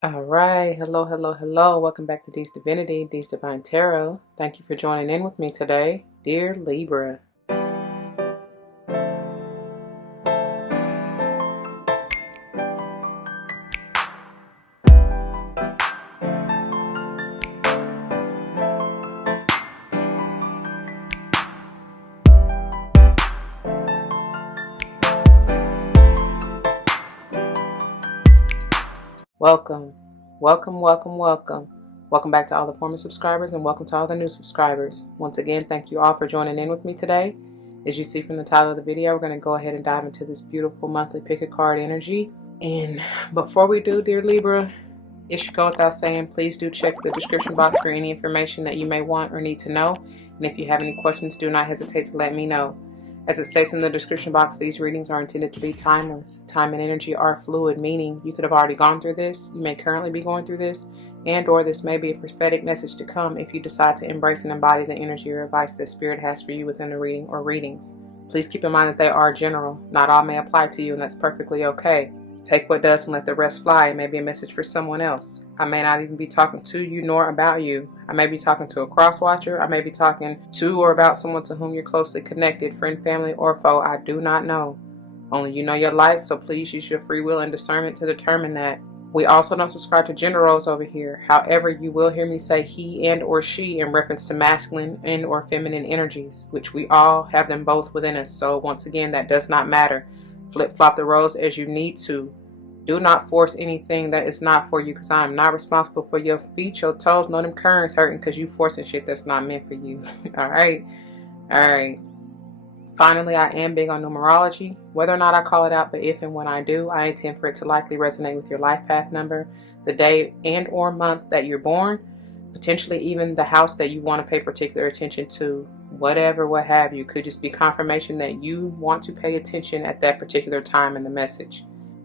All right. Hello, hello, hello. Welcome back to D's Divinity, D's Divine Tarot. Thank you for joining in with me today, dear Libra. Welcome, welcome, welcome, welcome. Welcome back to all the former subscribers and welcome to all the new subscribers. Once again, thank you all for joining in with me today. As you see from the title of the video, we're going to go ahead and dive into this beautiful monthly pick a card energy. And before we do, dear Libra, it should go without saying, please do check the description box for any information that you may want or need to know. And if you have any questions, do not hesitate to let me know. As it states in the description box, these readings are intended to be timeless. Time and energy are fluid, meaning you could have already gone through this, you may currently be going through this, and or this may be a prophetic message to come if you decide to embrace and embody the energy or advice that Spirit has for you within the reading or readings. Please keep in mind that they are general. Not all may apply to you, and that's perfectly okay. Take what does and let the rest fly. It may be a message for someone else. I may not even be talking to you nor about you. I may be talking to a cross-watcher. I may be talking to or about someone to whom you're closely connected, friend, family, or foe. I do not know. Only you know your life, so please use your free will and discernment to determine that. We also don't subscribe to gender roles over here. However, you will hear me say he and or she in reference to masculine and or feminine energies, which we all have them both within us. So once again, that does not matter. Flip-flop the roles as you need to. Do not force anything that is not for you, because I am not responsible for your feet, your toes, nor them currents hurting because you forcing shit that's not meant for you. All right. Finally, I am big on numerology. Whether or not I call it out, but if and when I do, I intend for it to likely resonate with your life path number, the day and or month that you're born, potentially even the house that you want to pay particular attention to. Whatever, what have you, could just be confirmation that you want to pay attention at that particular time in the message.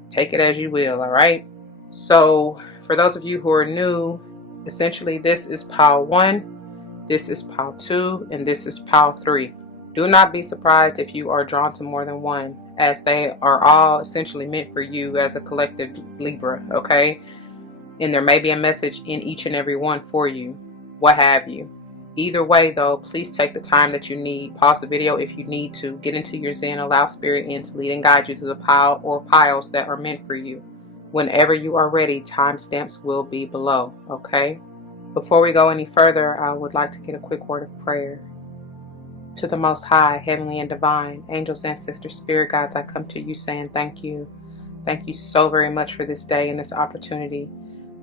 Take it as you will, all right? So for those of you who are new, essentially this is pile 1, this is pile 2, and this is pile 3. Do not be surprised if you are drawn to more than one, as they are all essentially meant for you as a collective Libra, okay? And there may be a message in each and every one for you, what have you. Either way, though, please take the time that you need. Pause the video if you need to. Get into your Zen. Allow Spirit in to lead and guide you to the pile or piles that are meant for you. Whenever you are ready, timestamps will be below, okay? Before we go any further, I would like to get a quick word of prayer. To the Most High, Heavenly and Divine, angels, ancestors, spirit guides, I come to you saying thank you. Thank you so very much for this day and this opportunity.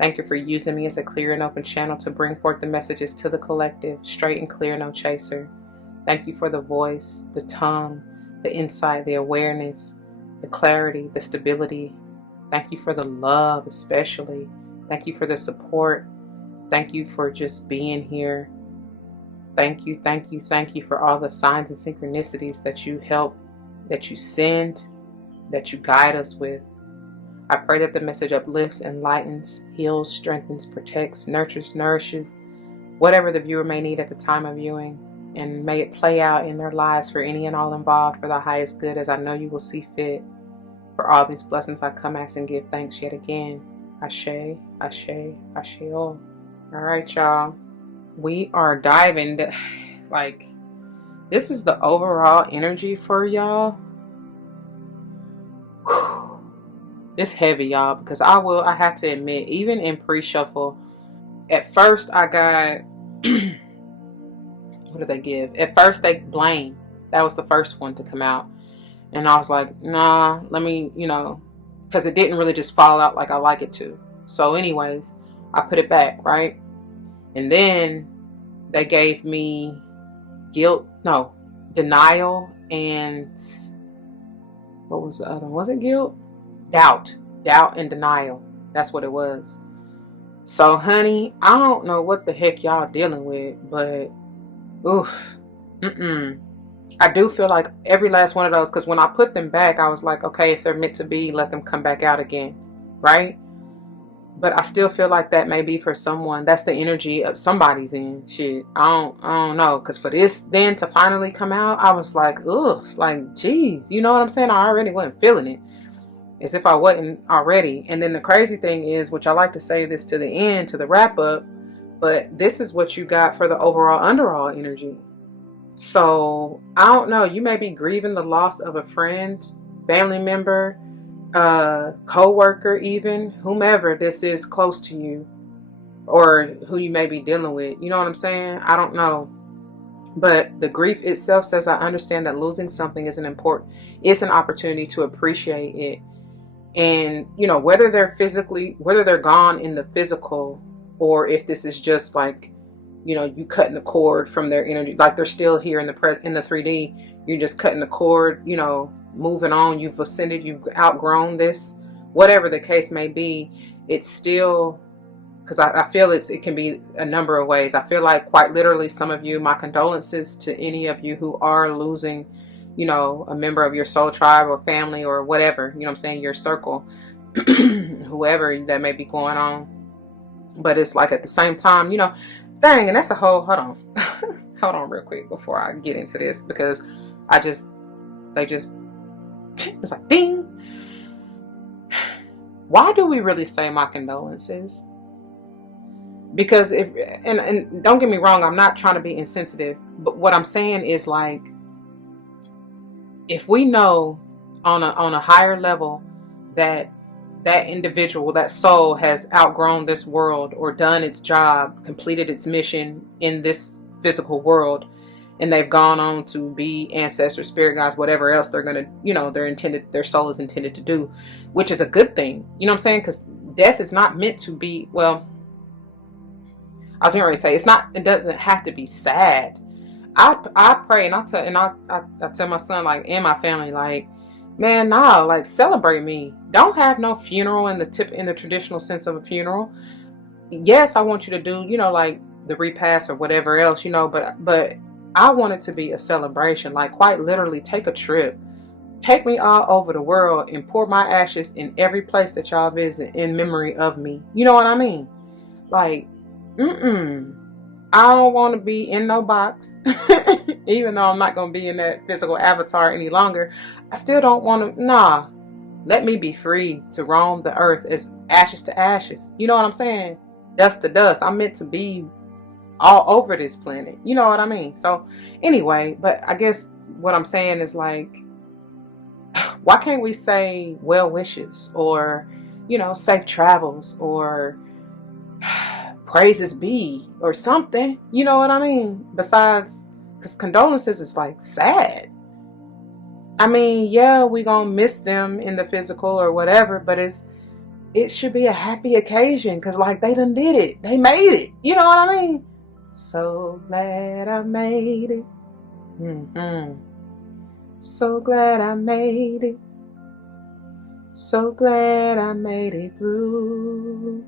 Thank you for using me as a clear and open channel to bring forth the messages to the collective, straight and clear, no chaser. Thank you for the voice, the tongue, the insight, the awareness, the clarity, the stability. Thank you for the love, especially. Thank you for the support. Thank you for just being here. Thank you, thank you, thank you for all the signs and synchronicities that you help, that you send, that you guide us with. I pray that the message uplifts, enlightens, heals, strengthens, protects, nurtures, nourishes, whatever the viewer may need at the time of viewing, and may it play out in their lives for any and all involved for the highest good, as I know you will see fit. For all these blessings I come ask and give thanks yet again. Ashe, ashe, ashe all. All right, y'all. We are diving, this is the overall energy for y'all. It's heavy, y'all, because I have to admit, even in pre-shuffle, at first I got, what did they give? At first they blame. That was the first one to come out. And I was like, nah, let me, because it didn't really just fall out like I like it to. So anyways, I put it back, right? And then they gave me denial, and what was the other one? Was it guilt? Doubt and denial. That's what it was. So honey, I don't know what the heck y'all dealing with, but I do feel like every last one of those, because when I put them back, I was like, okay, if they're meant to be, let them come back out again, right? But I still feel like that may be for someone. That's the energy of somebody's in. Shit, I don't know. Because for this then to finally come out, I was like, ugh, like, geez. You know what I'm saying? I already wasn't feeling it. as if I wasn't already. And then the crazy thing is, which I like to say this to the end, to the wrap up, but this is what you got for the overall underall energy. So I don't know, you may be grieving the loss of a friend, family member, co-worker, even whomever this is close to you, or who you may be dealing with. You know what I'm saying? I don't know. But the grief itself says, I understand that losing something is an opportunity to appreciate it. And, you know, whether they're gone in the physical, or if this is just like, you know, you cutting the cord from their energy, like they're still here in the 3D, you're just cutting the cord, you know, moving on, you've ascended, you've outgrown this, whatever the case may be. It's still, because I feel it can be a number of ways. I feel like quite literally, some of you, my condolences to any of you who are losing, you know, a member of your soul tribe or family or whatever, you know what I'm saying, your circle, whoever that may be going on. But it's like at the same time, you know, dang, and that's a whole, hold on, hold on real quick before I get into this, because it's like, ding. Why do we really say my condolences? Because and don't get me wrong, I'm not trying to be insensitive, but what I'm saying is, like, if we know on a higher level that individual, that soul has outgrown this world, or done its job, completed its mission in this physical world, and they've gone on to be ancestors, spirit guides, whatever else they're gonna, you know, their soul is intended to do, which is a good thing. You know what I'm saying? Because death is not meant to be, well, I was going to say, it doesn't have to be sad. I pray, and I tell my son, like, and my family, like, man, nah, like, celebrate me. Don't have no funeral in the traditional sense of a funeral. Yes, I want you to do, you know, like the repast or whatever else, you know, but I want it to be a celebration. Like, quite literally, take a trip. Take me all over the world and pour my ashes in every place that y'all visit in memory of me. You know what I mean? Like, I don't want to be in no box. Even though I'm not going to be in that physical avatar any longer, I still don't want to. Nah, let me be free to roam the earth as ashes to ashes. You know what I'm saying? Dust to dust. I'm meant to be all over this planet. You know what I mean? So anyway, but I guess what I'm saying is, like, why can't we say well wishes, or, you know, safe travels, or praises be, or something? You know what I mean? Besides, because condolences is like sad. I mean, yeah, we gonna miss them in the physical or whatever, but it should be a happy occasion, because, like, they done did it. They made it. You know what I mean? So glad I made it. So glad I made it. So glad I made it through.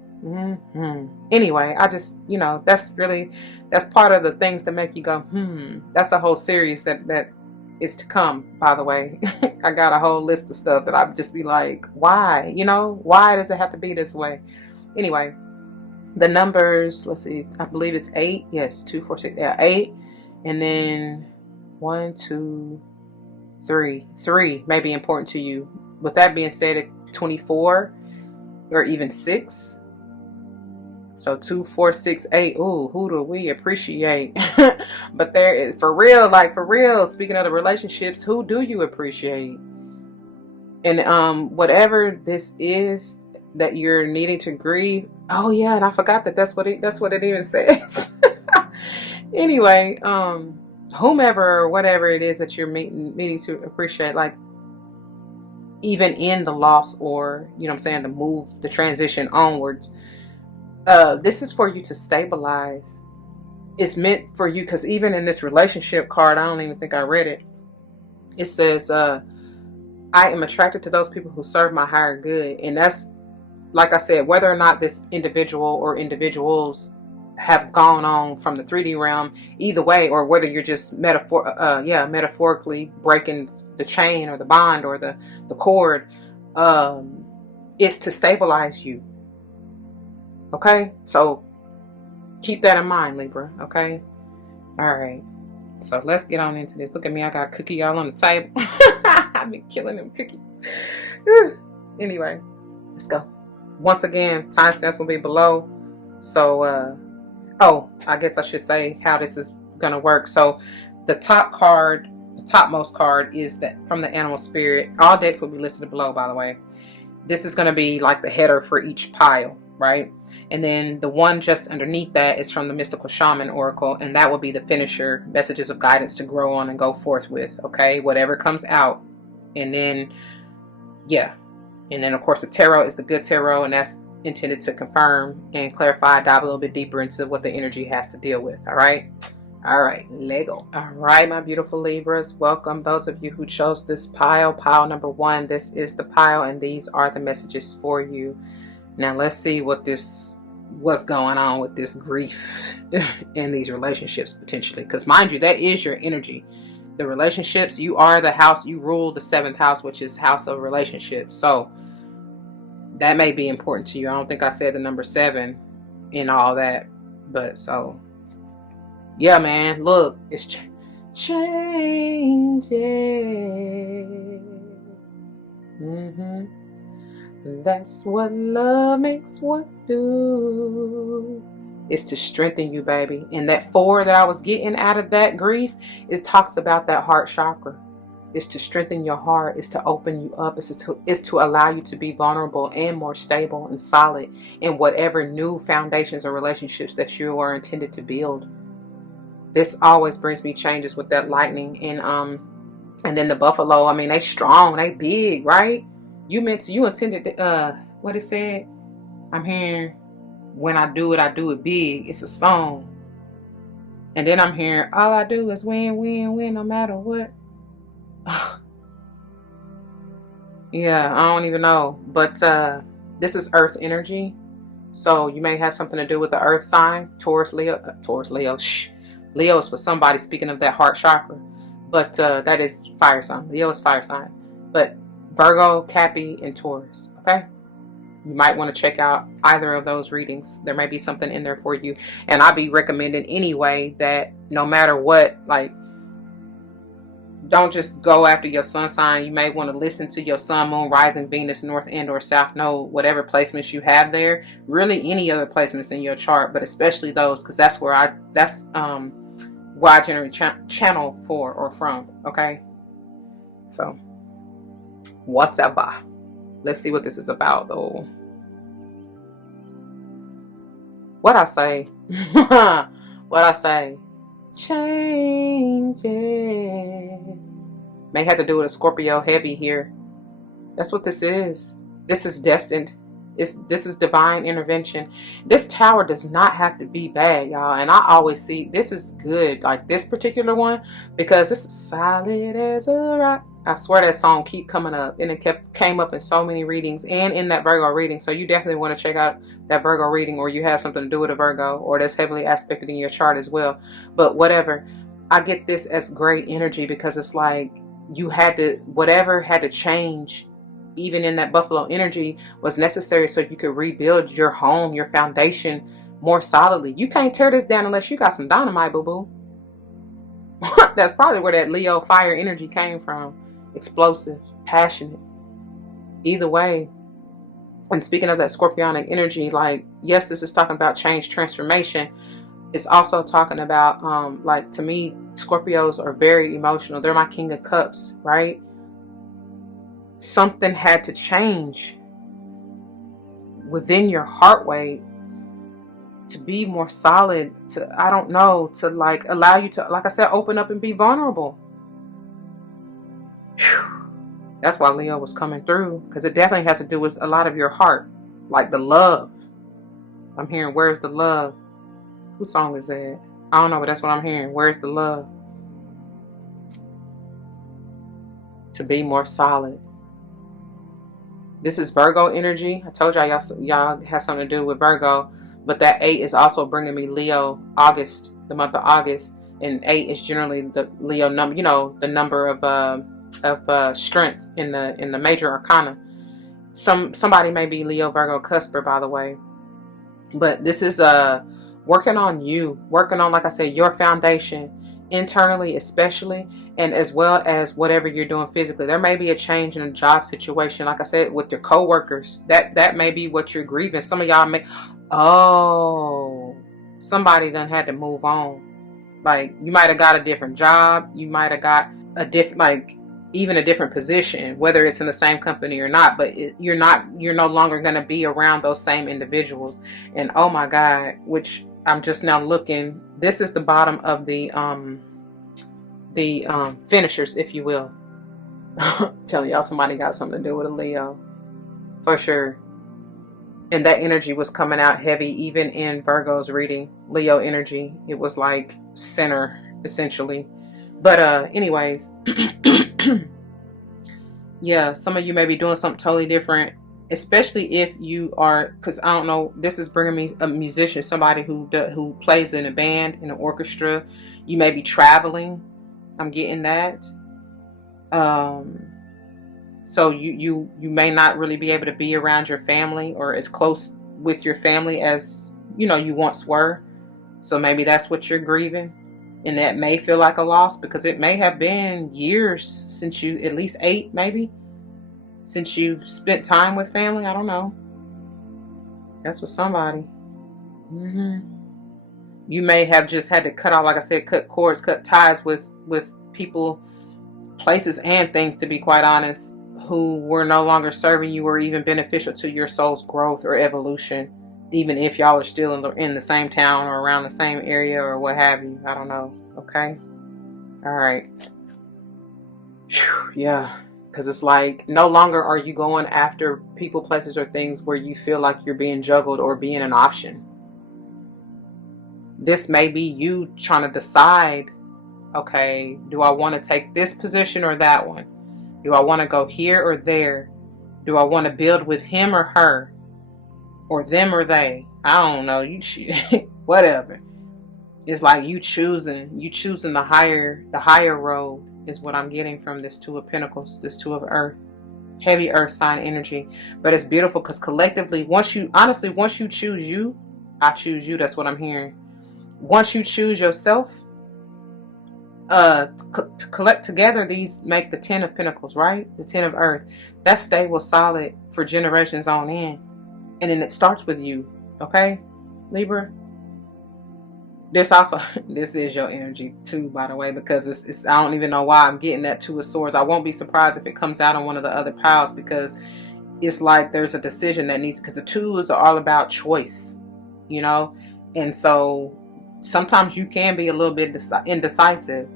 Anyway, I just, you know, that's part of the things that make you go, That's a whole series that is to come, by the way. I got a whole list of stuff that I'd just be like, why? You know, why does it have to be this way? Anyway, the numbers, let's see, I believe it's 8. Yes, 2, 4, 6, yeah, 8. And then 1, 2, 3. 3 may be important to you. With that being said, 24 or even 6. So 2, 4, 6, 8. Ooh, who do we appreciate? But there is, for real, speaking of the relationships, who do you appreciate? And whatever this is that you're needing to grieve. Oh yeah, and I forgot that's what it even says. Anyway, whomever or whatever it is that you're meeting to appreciate, like, even in the loss, or, you know what I'm saying, the transition onwards, this is for you to stabilize. It's meant for you, because even in this relationship card, I don't even think I read it. It says, I am attracted to those people who serve my higher good. And that's, like I said, whether or not this individual or individuals have gone on from the 3D realm, either way, or whether you're just metaphorically breaking the chain or the bond or the cord, is to stabilize you. Okay, so keep that in mind, Libra. Okay, all right. So let's get on into this. Look at me, I got a cookie all on the table. I've been killing them cookies. Anyway, let's go. Once again, timestamps will be below. So, oh, I guess I should say how this is going to work. So the topmost card is that from the animal spirit. All decks will be listed below, by the way. This is going to be like the header for each pile, right? And then the one just underneath that is from the mystical shaman oracle, and that will be the finisher, messages of guidance to grow on and go forth with. Okay, whatever comes out. And then yeah, and then of course the tarot is the good tarot, and that's intended to confirm and clarify, dive a little bit deeper into what the energy has to deal with. All right, Lego. All right, my beautiful Libras, welcome those of you who chose this pile number 1. This is the pile, and these are the messages for you. Now let's see what's going on with this grief in these relationships potentially, because mind you, that is your energy. The relationships, you are the house, you rule the 7th house, which is house of relationships. So that may be important to you. I don't think I said the number 7 in all that, but so yeah, man, look, it's changes. That's what love makes what do. Is to strengthen you, baby. And that 4 that I was getting out of that grief, it talks about that heart chakra. It's to strengthen your heart. It's to open you up. It's to allow you to be vulnerable and more stable and solid in whatever new foundations or relationships that you are intended to build. This always brings me changes with that lightning. And then the buffalo, I mean, they strong, they big, right? You intended what it said. I'm hearing, when I do it big. It's a song. And then I'm hearing, all I do is win, win, win, no matter what. Yeah, I don't even know. But this is earth energy. So you may have something to do with the earth sign. Taurus, Leo. Leo is for somebody, speaking of that heart chakra. But that is fire sign. Leo is fire sign. But Virgo, Cappy, and Taurus. Okay? You might want to check out either of those readings. There may be something in there for you. And I'll be recommending anyway that no matter what, like, don't just go after your sun sign. You may want to listen to your sun, moon, rising, Venus, north and or south node, whatever placements you have there. Really any other placements in your chart, but especially those, because that's where I generally channel for or from. Okay? So, whatever. Let's see what this is about, though. What I say? What I say? Changes. May have to do with a Scorpio heavy here. That's what this is. This is destined. This is divine intervention. This tower does not have to be bad, y'all. And I always see this is good, like this particular one, because this is solid as a rock. I swear that song keep coming up, and it came up in so many readings and in that Virgo reading. So you definitely want to check out that Virgo reading, or you have something to do with a Virgo, or that's heavily aspected in your chart as well. But whatever, I get this as great energy, because it's like whatever had to change, even in that Buffalo energy, was necessary so you could rebuild your home, your foundation more solidly. You can't tear this down unless you got some dynamite, boo-boo. That's probably where that Leo fire energy came from. Explosive, passionate. Either way. And speaking of that Scorpionic energy, like, yes, this is talking about change, transformation. It's also talking about, like, to me, Scorpios are very emotional. They're my King of Cups, right? Something had to change within your heart weight to be more solid, to, I don't know, to like allow you to, like I said, open up and be vulnerable. Whew. That's why Leo was coming through, because it definitely has to do with a lot of your heart, like the love. I'm hearing, where's the love? Whose song is that? I don't know, but that's what I'm hearing. Where's the love? To be more solid. This is Virgo energy. I told y'all have something to do with Virgo. But that 8 is also bringing me Leo, August, the month of August. And 8 is generally the Leo number, you know, the number of strength in the major arcana. Somebody may be Leo, Virgo, Cusper, by the way. But this is working on you, working on, like I said, your foundation, internally especially, and as well as whatever you're doing physically. There may be a change in a job situation, like I said, with your coworkers. That may be what you're grieving. Some of y'all may, oh, somebody done had to move on. Like, you might have got a different job, you might have got a different, like, even a different position, whether it's in the same company or not, but you're no longer going to be around those same individuals. And oh my God, which I'm just now looking, this is the bottom of the finishers, if you will. Telling y'all somebody got something to do with a Leo for sure. And that energy was coming out heavy even in Virgo's reading. Leo energy, it was like center essentially. But anyways, yeah, some of you may be doing something totally different, especially if you are, because I don't know, this is bringing me a musician, somebody who plays in a band, in an orchestra. You may be traveling. I'm getting that. So you may not really be able to be around your family or as close with your family as you once were. So maybe that's what you're grieving. And that may feel like a loss because it may have been years since you, at least 8 maybe, since you've spent time with family. I don't know. That's with somebody. You may have just had to cut off, like I said, cut cords, cut ties with people, places, and things, to be quite honest, who were no longer serving you or even beneficial to your soul's growth or evolution. Even if y'all are still in the same town or around the same area or what have you. I don't know. Okay. All right. Whew, yeah. Because it's like no longer are you going after people, places, or things where you feel like you're being juggled or being an option. This may be you trying to decide, okay, do I want to take this position or that one? Do I want to go here or there? Do I want to build with him or her? Or them or they? I don't know. You whatever. It's like you choosing the higher road is what I'm getting from this Two of Pentacles, this Two of Earth, heavy Earth sign energy. But it's beautiful because collectively, once you choose you, I choose you. That's what I'm hearing. Once you choose yourself, to collect together, these make the 10 of Pentacles, right? The 10 of Earth. That's stable, solid for generations on end. And then it starts with you, okay, Libra? This is your energy too, by the way, because it's I don't even know why I'm getting that Two of Swords. I won't be surprised if it comes out on one of the other piles, because it's like there's a decision that needs, because the twos are all about choice, and so sometimes you can be a little bit indecisive,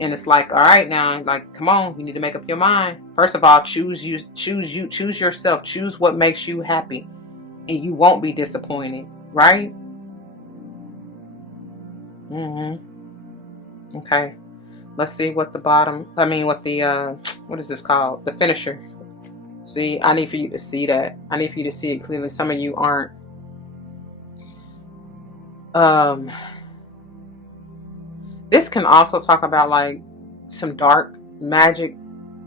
and it's like, all right, now, like, come on, you need to make up your mind. First of all, choose yourself, choose what makes you happy. And you won't be disappointed, right? Okay. Let's see what what is this called? The finisher. See, I need for you to see that. I need for you to see it clearly. Some of you aren't. This can also talk about like some dark magic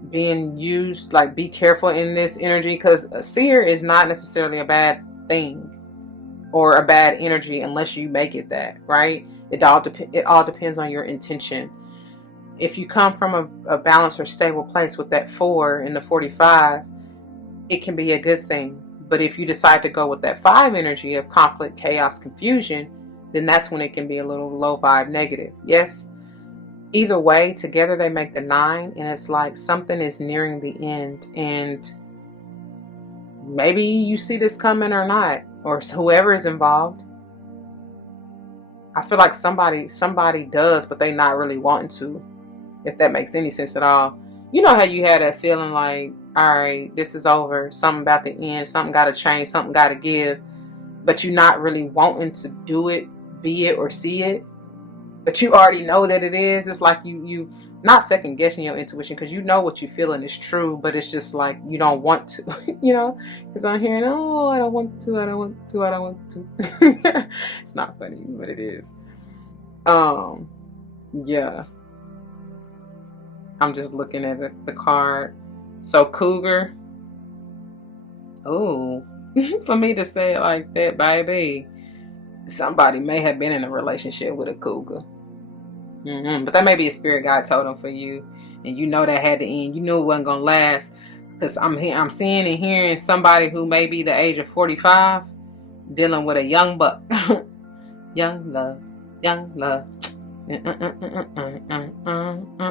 being used. Like, be careful in this energy, because a seer is not necessarily a bad thing or a bad energy unless you make it that, right? It all depends on your intention. If you come from a balanced or stable place with that 4 and the 45, it can be a good thing. But if you decide to go with that 5 energy of conflict, chaos, confusion, then that's when it can be a little low vibe, negative. Yes. Either way, together they make the 9, and it's like something is nearing the end, and maybe you see this coming or not, or whoever is involved. I feel like somebody does, but they not really wanting to, if that makes any sense at all. You know how you had that feeling like, all right, this is over, something about to end, something got to change, something got to give, but you're not really wanting to do it, be it, or see it, but you already know that it is. It's like you not second guessing your intuition, because you know what you're feeling is true, but it's just like you don't want to, because I'm hearing, oh, I don't want to. It's not funny, but it is. Yeah. I'm just looking at the card. So Cougar. Oh, for me to say it like that, baby, somebody may have been in a relationship with a cougar. But that may be a spirit guide totem for you, and you know that had to end. You knew it wasn't gonna last, because I'm seeing and hearing somebody who may be the age of 45 dealing with a young buck. Young love, young love.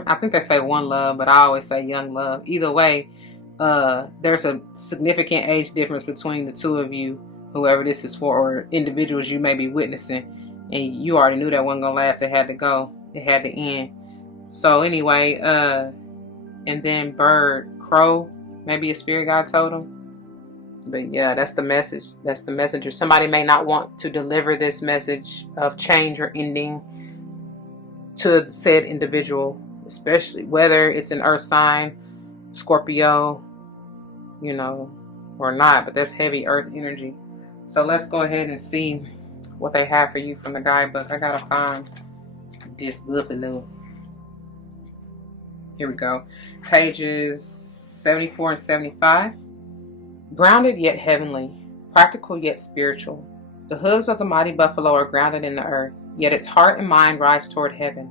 I think they say one love, but I always say young love. Either way, there's a significant age difference between the two of you, whoever this is for, or individuals you may be witnessing, and you already knew that wasn't gonna last. It had to go. It had to end. So anyway, and then bird, crow, maybe a spirit guide totem. But yeah, that's the message. That's the messenger. Somebody may not want to deliver this message of change or ending to said individual, especially whether it's an earth sign, Scorpio, or not. But that's heavy earth energy. So let's go ahead and see what they have for you from the guidebook. I gotta find this book. Here we go. Pages 74 and 75. Grounded yet heavenly, practical yet spiritual. The hooves of the mighty buffalo are grounded in the earth, yet its heart and mind rise toward heaven.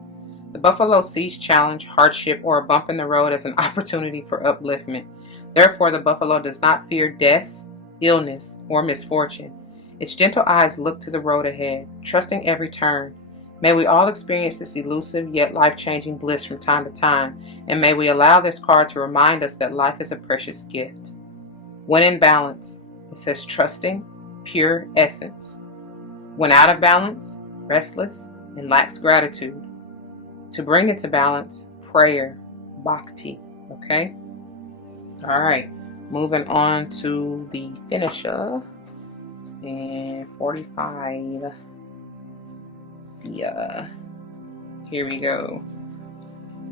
The buffalo sees challenge, hardship, or a bump in the road as an opportunity for upliftment. Therefore, the buffalo does not fear death, illness, or misfortune. Its gentle eyes look to the road ahead, trusting every turn. May we all experience this elusive yet life-changing bliss from time to time, and may we allow this card to remind us that life is a precious gift. When in balance, it says trusting, pure essence. When out of balance, restless, and lacks gratitude. To bring it to balance, prayer, bhakti. Okay? All right. Moving on to the finisher. And 45. See ya. Here we go.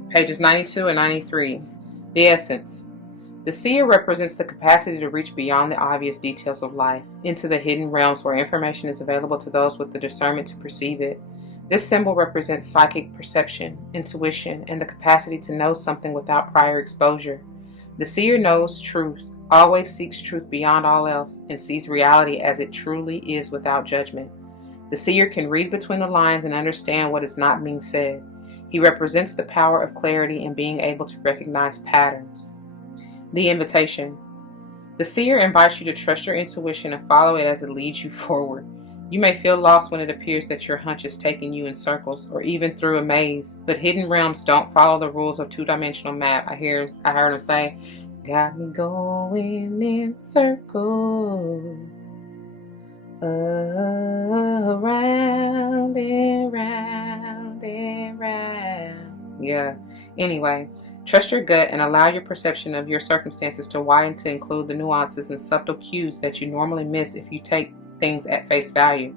Pages 92 and 93. The essence. The seer represents the capacity to reach beyond the obvious details of life, into the hidden realms where information is available to those with the discernment to perceive it. This symbol represents psychic perception, intuition, and the capacity to know something without prior exposure. The seer knows truth, always seeks truth beyond all else, and sees reality as it truly is without judgment. The seer can read between the lines and understand what is not being said. He represents the power of clarity and being able to recognize patterns. The invitation. The seer invites you to trust your intuition and follow it as it leads you forward. You may feel lost when it appears that your hunch is taking you in circles or even through a maze, but hidden realms don't follow the rules of two-dimensional map. I heard him say, got me going in circles, around and round and round. Yeah. Anyway, trust your gut and allow your perception of your circumstances to widen to include the nuances and subtle cues that you normally miss if you take things at face value.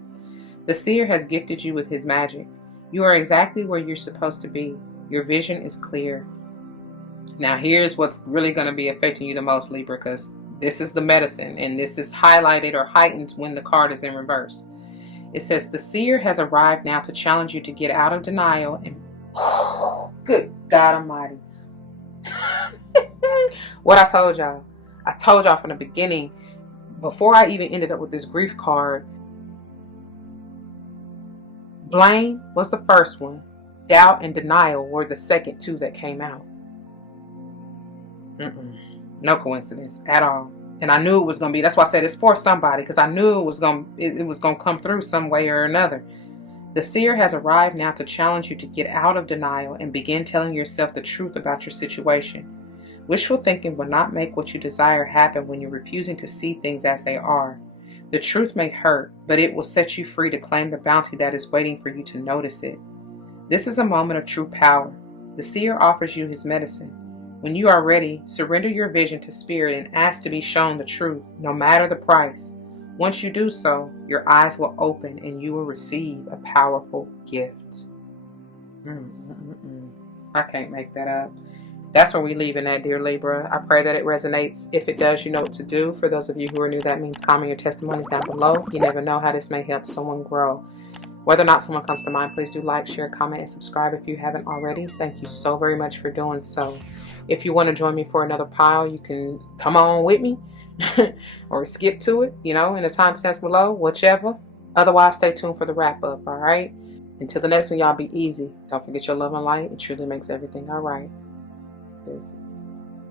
The seer has gifted you with his magic. You are exactly where you're supposed to be. Your vision is clear. Now here's what's really going to be affecting you the most, Libra, because this is the medicine, and this is highlighted or heightened when the card is in reverse. It says, the seer has arrived now to challenge you to get out of denial and good God Almighty. What I told y'all from the beginning, before I even ended up with this grief card, blame was the first one. Doubt and denial were the second two that came out. No coincidence at all. And I knew it was going to be, that's why I said it's for somebody, because I knew it was going to come through some way or another. The seer has arrived now to challenge you to get out of denial and begin telling yourself the truth about your situation. Wishful thinking will not make what you desire happen when you're refusing to see things as they are. The truth may hurt, but it will set you free to claim the bounty that is waiting for you to notice it. This is a moment of true power. The seer offers you his medicine. When you are ready, surrender your vision to spirit and ask to be shown the truth, no matter the price. Once you do so, your eyes will open and you will receive a powerful gift. I can't make that up. That's where we leave in that, dear Libra. I pray that it resonates. If it does, you know what to do. For those of you who are new, that means comment your testimonies down below. You never know how this may help someone grow. Whether or not someone comes to mind, please do like, share, comment, and subscribe if you haven't already. Thank you so very much for doing so. If you want to join me for another pile, you can come on with me or skip to it, in the timestamps below, whichever. Otherwise, stay tuned for the wrap up, all right? Until the next one, y'all be easy. Don't forget your love and light. It truly makes everything all right. Deuces.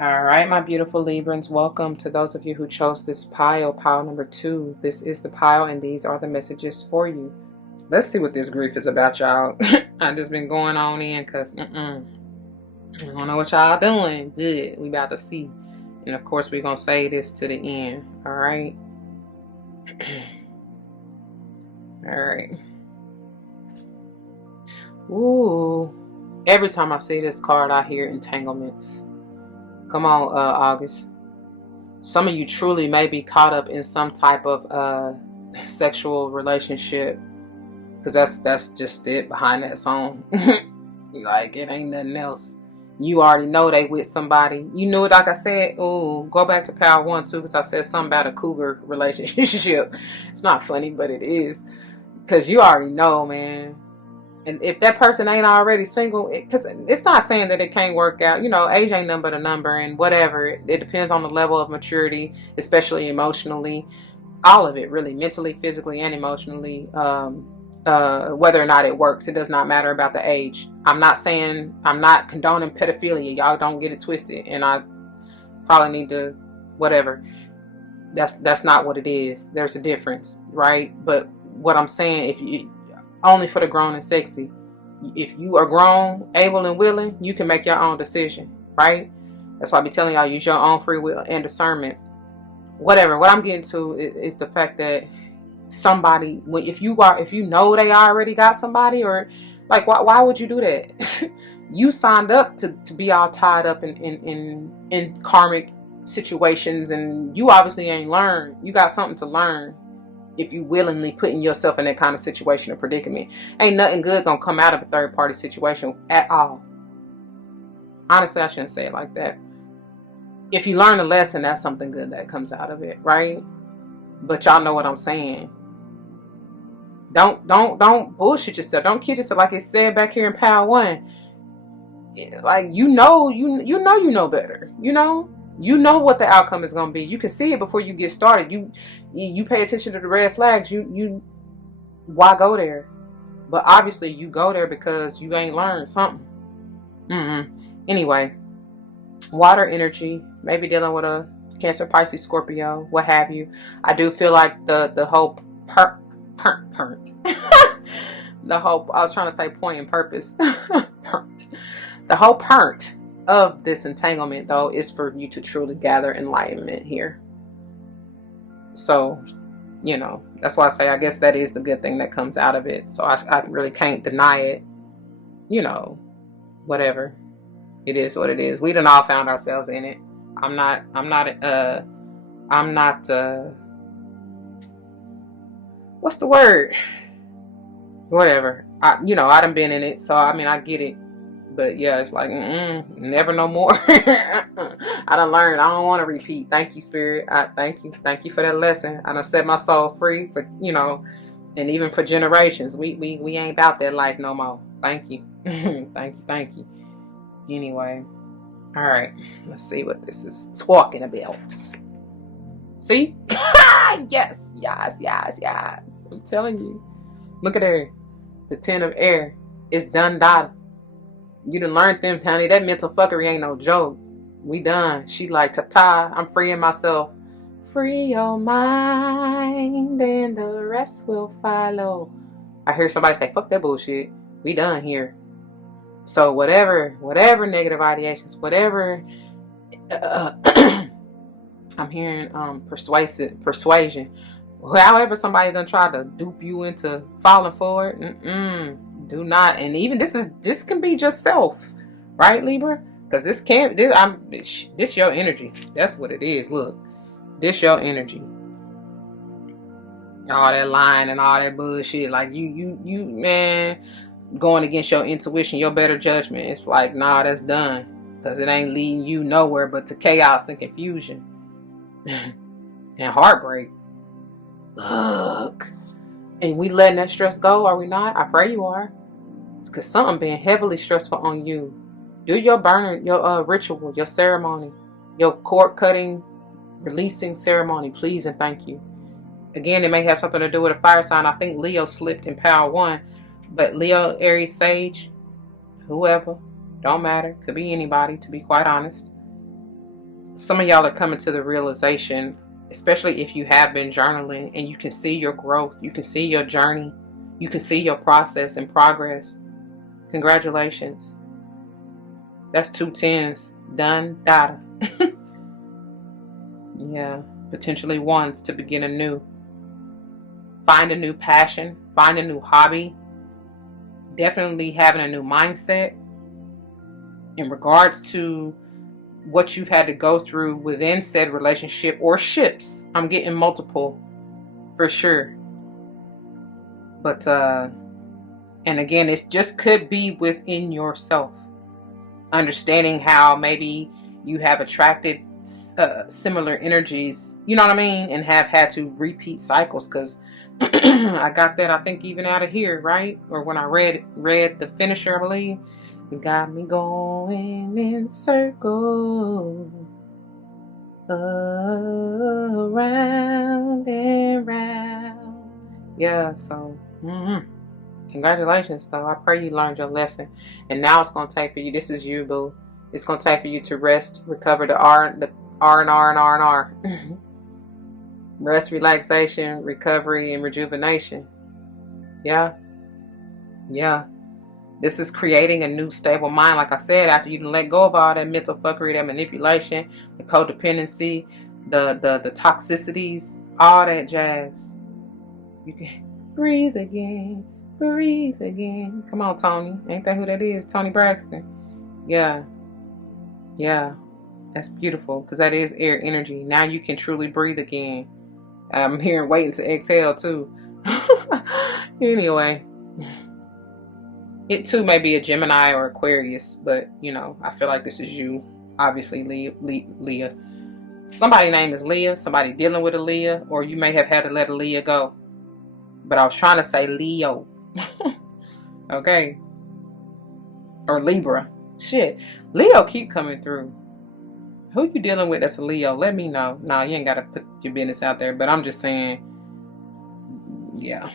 All right, my beautiful Librans, welcome to those of you who chose this pile number 2. This is the pile, and these are the messages for you. Let's see what this grief is about, y'all. I've just been going on in because I don't know what y'all doing. Good. We about to see. And of course, we're going to say this to the end. All right. All right. Ooh. Every time I see this card, I hear entanglements. Come on, August. Some of you truly may be caught up in some type of sexual relationship. Because that's just it behind that song. Like, it ain't nothing else. You already know they with somebody. You knew it, like I said. Oh, go back to Power 1 too, because I said something about a cougar relationship. It's not funny, but it is. Because you already know, man. And if that person ain't already single, because it's not saying that it can't work out. You know, age ain't nothing but a number, and whatever. It depends on the level of maturity, especially emotionally. All of it, really. Mentally, physically, and emotionally. Whether or not it works, it does not matter about the age. I'm not condoning pedophilia. Y'all don't get it twisted. And I probably need to, whatever. That's not what it is. There's a difference, right? But what I'm saying, if you only for the grown and sexy, if you are grown, able and willing, you can make your own decision, right? That's why I be telling y'all, use your own free will and discernment. Whatever. What I'm getting to is the fact that somebody, if you know they already got somebody, or like, why would you do that? You signed up to be all tied up in karmic situations, and you obviously ain't learned. You got something to learn if you willingly putting yourself in that kind of situation or predicament. Ain't nothing good gonna come out of a third party situation at all. Honestly, I shouldn't say it like that. If you learn a lesson, that's something good that comes out of it, right? But y'all know what I'm saying. Don't bullshit yourself. Don't kid yourself. Like it said back here in Power 1. Like, you know better. You know what the outcome is gonna be. You can see it before you get started. You pay attention to the red flags. You why go there? But obviously you go there because you ain't learned something. Anyway, water energy, maybe dealing with a Cancer, Pisces, Scorpio, what have you. I do feel like the whole the whole, I was trying to say point and purpose. The whole part of this entanglement, though, is for you to truly gather enlightenment here. So, that's why I say I guess that is the good thing that comes out of it. So I really can't deny it. Whatever. It is what it is. We done all found ourselves in it. I'm not what's the word? Whatever. I done been in it, so I get it. But yeah, it's like, never no more. I done learned. I don't want to repeat. Thank you, Spirit. Thank you for that lesson. I done set my soul free for, and even for generations. We ain't about that life no more. Thank you. Thank you. Anyway. All right. Let's see what this is talking about. See? Yes. I'm telling you. Look at her. The 10 of air. It's done, data. You done learned them, honey. That mental fuckery ain't no joke. We done. She like, ta-ta, I'm freeing myself. Free your mind and the rest will follow. I hear somebody say, fuck that bullshit. We done here. So whatever negative ideations, whatever, I'm hearing persuasion. However somebody done try to dupe you into falling for it, do not. And even this can be just self, right, Libra? Because this your energy. That's what it is. Look, this your energy. All that lying and all that bullshit, like you man, going against your intuition, your better judgment. It's like, nah, that's done, because it ain't leading you nowhere but to chaos and confusion and heartbreak. Look, and we letting that stress go, are we not? I pray you are. It's because something being heavily stressful on you. Do your burning, your ritual, your ceremony, your cord cutting, releasing ceremony, please and thank you. Again, it may have something to do with a fire sign. I think Leo slipped in Power 1, But Leo, Aries, Sage, whoever, don't matter. Could be anybody, to be quite honest. Some of y'all are coming to the realization, especially if you have been journaling and you can see your growth, you can see your journey, you can see your process and progress. Congratulations. That's 2 tens. Done, data. Yeah, potentially ones to begin anew. Find a new passion, find a new hobby. Definitely having a new mindset in regards to what you've had to go through within said relationship or ships. I'm getting multiple for sure. But, and again, it just could be within yourself. Understanding how maybe you have attracted similar energies, you know what I mean? And have had to repeat cycles, because I got that, I think, even out of here, right? Or when I read the finisher, I believe. It got me going in circles, around and round. Yeah, so congratulations, though. I pray you learned your lesson. And now it's going to take for you, this is you, boo. It's going to take for you to rest, recover the R and R. Rest, relaxation, recovery, and rejuvenation. Yeah. This is creating a new stable mind, like I said, after you let go of all that mental fuckery, that manipulation, the codependency, the toxicities, all that jazz. You can breathe again. Come on, Tony. Ain't that who that is? Tony Braxton. Yeah. That's beautiful, because that is air energy. Now you can truly breathe again. I'm here waiting to exhale too. Anyway. It too may be a Gemini or Aquarius, but I feel like this is you. Obviously, Leah. Somebody's name is Leah, somebody dealing with a Leah, or you may have had to let a Leah go. But I was trying to say Leo. Okay. Or Libra. Shit. Leo keep coming through. Who you dealing with that's a Leo? Let me know. No, you ain't got to put your business out there, but I'm just saying, yeah.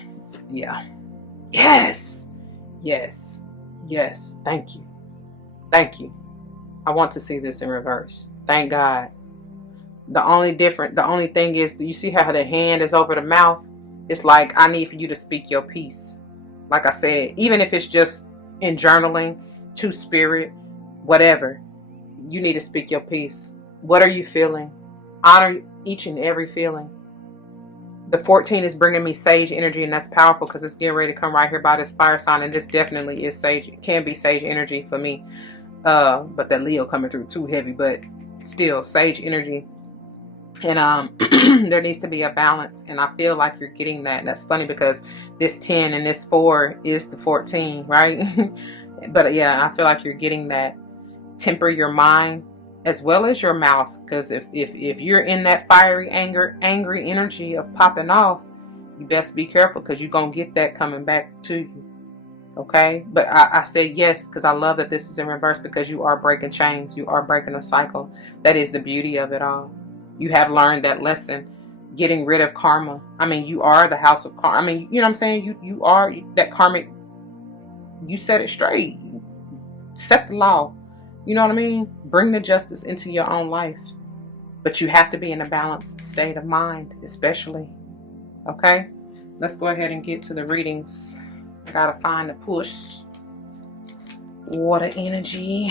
Yes. Thank you. I want to see this in reverse. Thank God. The only thing is, do you see how the hand is over the mouth? It's like, I need for you to speak your piece. Like I said, even if it's just in journaling, to spirit, whatever, you need to speak your piece. What are you feeling? Honor each and every feeling. The 14 is bringing me sage energy, and that's powerful because it's getting ready to come right here by this fire sign, and this definitely is sage. It can be sage energy for me, but that Leo coming through too heavy, but still sage energy. And there needs to be a balance, and I feel like you're getting that. And that's funny because this 10 and this 4 is the 14, right? But yeah, I feel like you're getting that. Temper your mind as well as your mouth, because if you're in that fiery angry energy of popping off, you best be careful, because you're gonna get that coming back to you. Okay, but I said yes because I love that this is in reverse, because you are breaking chains, you are breaking a cycle. That is the beauty of it all. You have learned that lesson, getting rid of karma. I mean, you are the house of karma. I mean, you know what I'm saying? You are that karmic. You set it straight. You set the law. You know what I mean? Bring the justice into your own life. But you have to be in a balanced state of mind, especially. Okay? Let's go ahead and get to the readings. I gotta find the push. Water energy.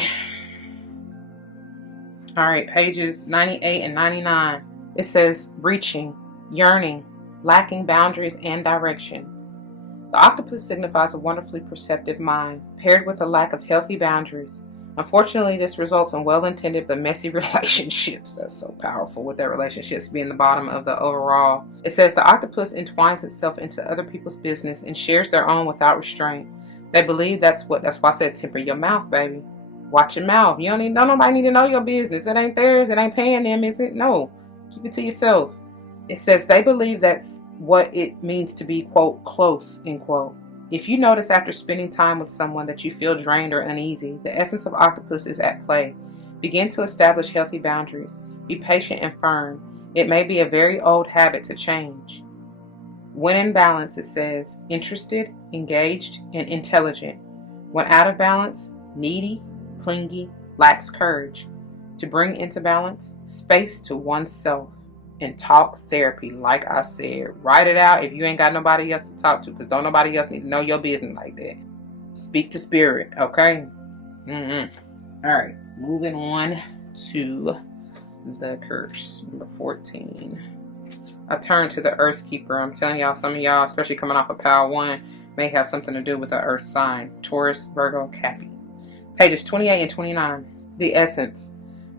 All right, pages 98 and 99. It says, reaching, yearning, lacking boundaries and direction. The octopus signifies a wonderfully perceptive mind, paired with a lack of healthy boundaries. Unfortunately, this results in well-intended but messy relationships. That's so powerful, with their relationships being the bottom of the overall. It says the octopus entwines itself into other people's business and shares their own without restraint. They believe that's why I said temper your mouth, baby. Watch your mouth. Don't nobody need to know your business. It ain't theirs. It ain't paying them, is it? No. Keep it to yourself. It says they believe that's what it means to be, quote, close, end quote. If you notice after spending time with someone that you feel drained or uneasy, the essence of octopus is at play. Begin to establish healthy boundaries. Be patient and firm. It may be a very old habit to change. When in balance, it says, interested, engaged, and intelligent. When out of balance, needy, clingy, lacks courage. To bring into balance, space to oneself, and talk therapy. Like I said, write it out if you ain't got nobody else to talk to, because don't nobody else need to know your business like that. Speak to spirit, okay? All right, moving on to the curse, number 14. I turn to the Earth Keeper. I'm telling y'all, some of y'all, especially coming off of Power 1, may have something to do with the Earth sign. Taurus, Virgo, Cappy. Pages 28 and 29. The essence.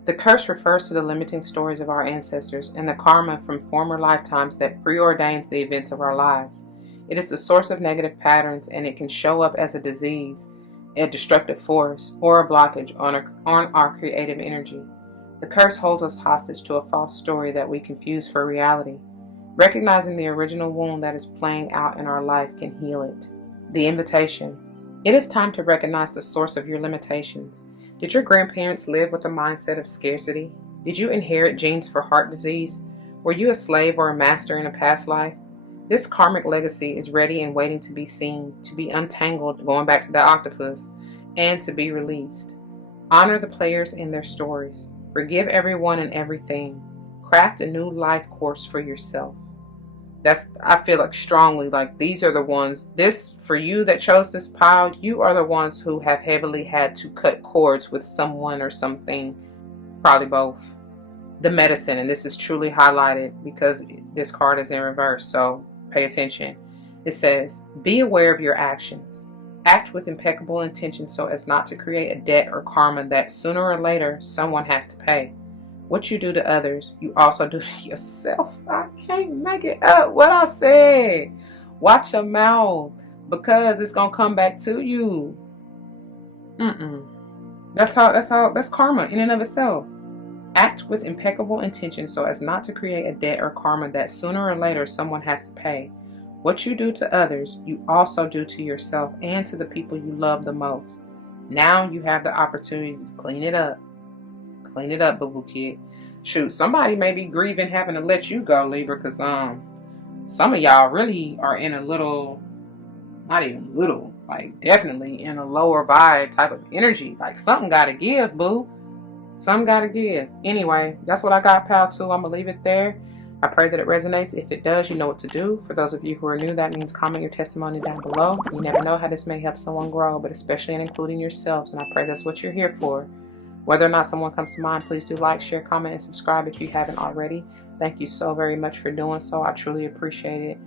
The curse refers to the limiting stories of our ancestors and the karma from former lifetimes that preordains the events of our lives. It is the source of negative patterns, and it can show up as a disease, a destructive force, or a blockage on our creative energy. The curse holds us hostage to a false story that we confuse for reality. Recognizing the original wound that is playing out in our life can heal it. The invitation. It is time to recognize the source of your limitations. Did your grandparents live with a mindset of scarcity? Did you inherit genes for heart disease? Were you a slave or a master in a past life? This karmic legacy is ready and waiting to be seen, to be untangled, going back to the octopus, and to be released. Honor the players in their stories. Forgive everyone and everything. Craft a new life course for yourself. I feel like strongly like these are the ones, this for you that chose this pile, you are the ones who have heavily had to cut cords with someone or something, probably both. The medicine, and this is truly highlighted because this card is in reverse, so pay attention. It says, be aware of your actions. Act with impeccable intention so as not to create a debt or karma that sooner or later someone has to pay. What you do to others, you also do to yourself. I can't make it up what I said. Watch your mouth, because it's going to come back to you. That's karma in and of itself. Act with impeccable intention so as not to create a debt or karma that sooner or later someone has to pay. What you do to others, you also do to yourself and to the people you love the most. Now you have the opportunity to clean it up. Clean it up, boo-boo kid. Shoot, somebody may be grieving having to let you go, Libra, because some of y'all really are in a little, not even little, like definitely in a lower vibe type of energy. Like something got to give, boo. Something got to give. Anyway, that's what I got, pal, too. I'm going to leave it there. I pray that it resonates. If it does, you know what to do. For those of you who are new, that means comment your testimony down below. You never know how this may help someone grow, but especially in including yourselves. And I pray that's what you're here for. Whether or not someone comes to mind, please do like, share, comment, and subscribe if you haven't already. Thank you so very much for doing so. I truly appreciate it.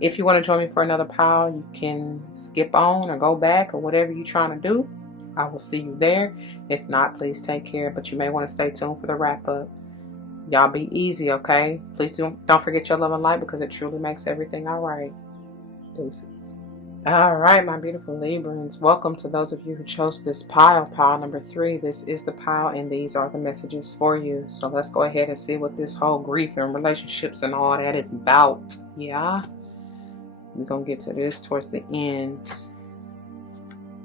If you want to join me for another pile, you can skip on or go back or whatever you're trying to do. I will see you there. If not, please take care. But you may want to stay tuned for the wrap up. Y'all be easy, okay? Please don't forget your love and light, because it truly makes everything all right. Deuces. All right, my beautiful Librans. Welcome to those of you who chose this pile number 3. This is the pile, and these are the messages for you. So let's go ahead and see what this whole grief and relationships and all that is about. Yeah? We're going to get to this towards the end.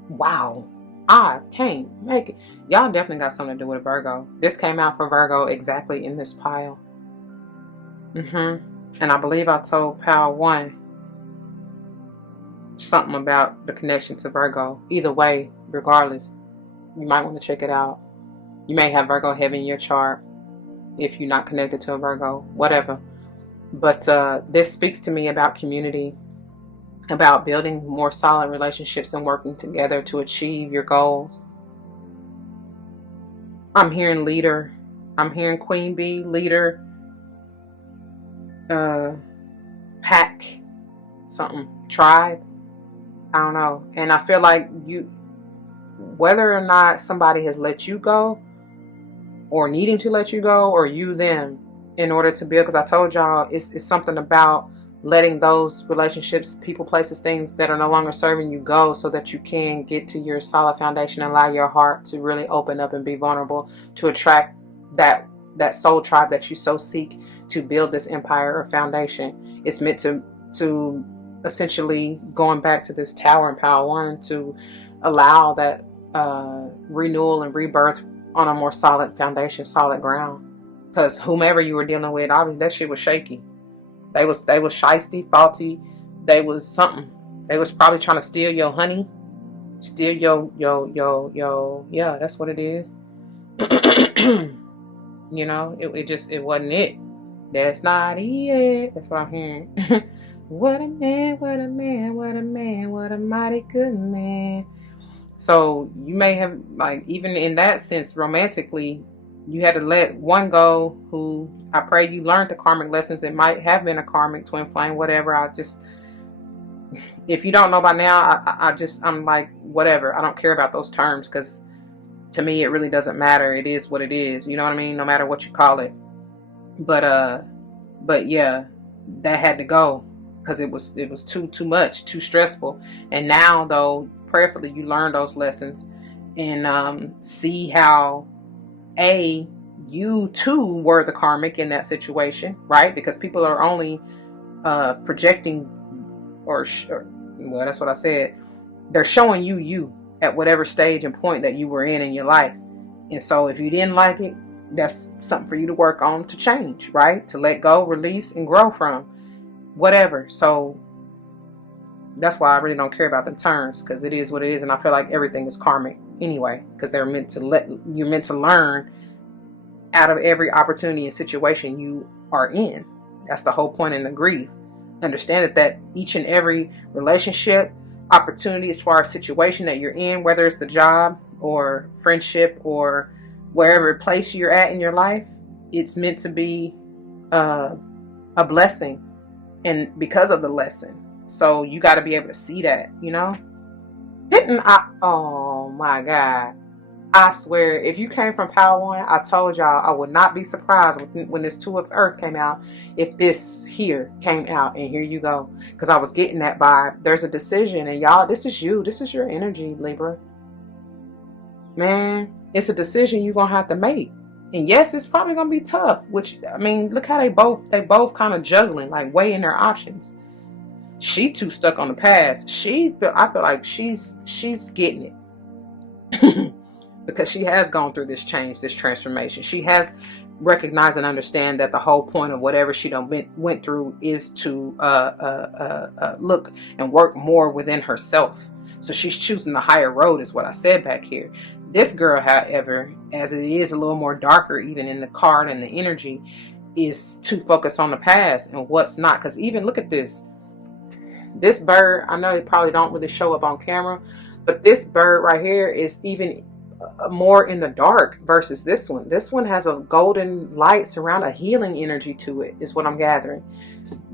Wow. I can't make it. Y'all definitely got something to do with Virgo. This came out for Virgo exactly in this pile. And I believe I told pile 1 something about the connection to Virgo. Either way, regardless, you might want to check it out. You may have Virgo heavy in your chart if you're not connected to a Virgo, whatever. But this speaks to me about community, about building more solid relationships and working together to achieve your goals. I'm hearing leader. I'm hearing queen bee, leader, pack, something, tribe. I don't know. And I feel like whether or not somebody has let you go or needing to let you go, or you them, in order to build, because I told y'all it's something about letting those relationships, people, places, things that are no longer serving you go, so that you can get to your solid foundation and allow your heart to really open up and be vulnerable to attract that soul tribe that you so seek to build this empire or foundation. It's meant to essentially, going back to this tower in Power 1, to allow that renewal and rebirth on a more solid foundation, solid ground. Because whomever you were dealing with, obviously that shit was shaky. They was shiesty, faulty. They was something. They was probably trying to steal your honey, steal your yeah, that's what it is. You know, it wasn't it. That's not it. That's what I'm hearing. What a man, what a man, what a man, what a mighty good man. So you may have, like, even in that sense, romantically, you had to let one go who, I pray you learned the karmic lessons. It might have been a karmic twin flame, whatever. If you don't know by now, I'm like, whatever. I don't care about those terms, because to me, it really doesn't matter. It is what it is. You know what I mean? No matter what you call it. But yeah, that had to go, because it was too much, too stressful. And now, though, prayerfully, you learn those lessons and see how you too were the karmic in that situation, right? Because people are only projecting, or well, that's what I said. They're showing you at whatever stage and point that you were in your life. And so if you didn't like it, that's something for you to work on, to change, right? To let go, release, and grow from, whatever. So that's why I really don't care about the terms, because it is what it is. And I feel like everything is karmic anyway, because you're meant to learn out of every opportunity and situation you are in. That's the whole point in the grief. Understand that each and every relationship, opportunity, as far as situation that you're in, whether it's the job or friendship or wherever place you're at in your life, it's meant to be a blessing, and because of the lesson. So you got to be able to see that, you know. Didn't I? Oh my God. I swear, if you came from Power One, I told y'all I would not be surprised when this Two of Earth came out, if this here came out, and here you go. Because I was getting that vibe. There's a decision, and y'all, this is you. This is your energy, Libra. Man, it's a decision you're going to have to make. And yes, it's probably going to be tough, which, I mean, look how they both kind of juggling, like weighing their options. She too stuck on the past. I feel like she's getting it. Because she has gone through this change, this transformation. She has recognized and understand that the whole point of whatever she went through is to look and work more within herself. So she's choosing the higher road, is what I said back here. This girl, however, as it is a little more darker, even in the card and the energy, is too focused on the past and what's not. Because even look at this. This bird, I know it probably don't really show up on camera, but this bird right here is even more in the dark versus this one. This one has a golden light surround, a healing energy to it, is what I'm gathering.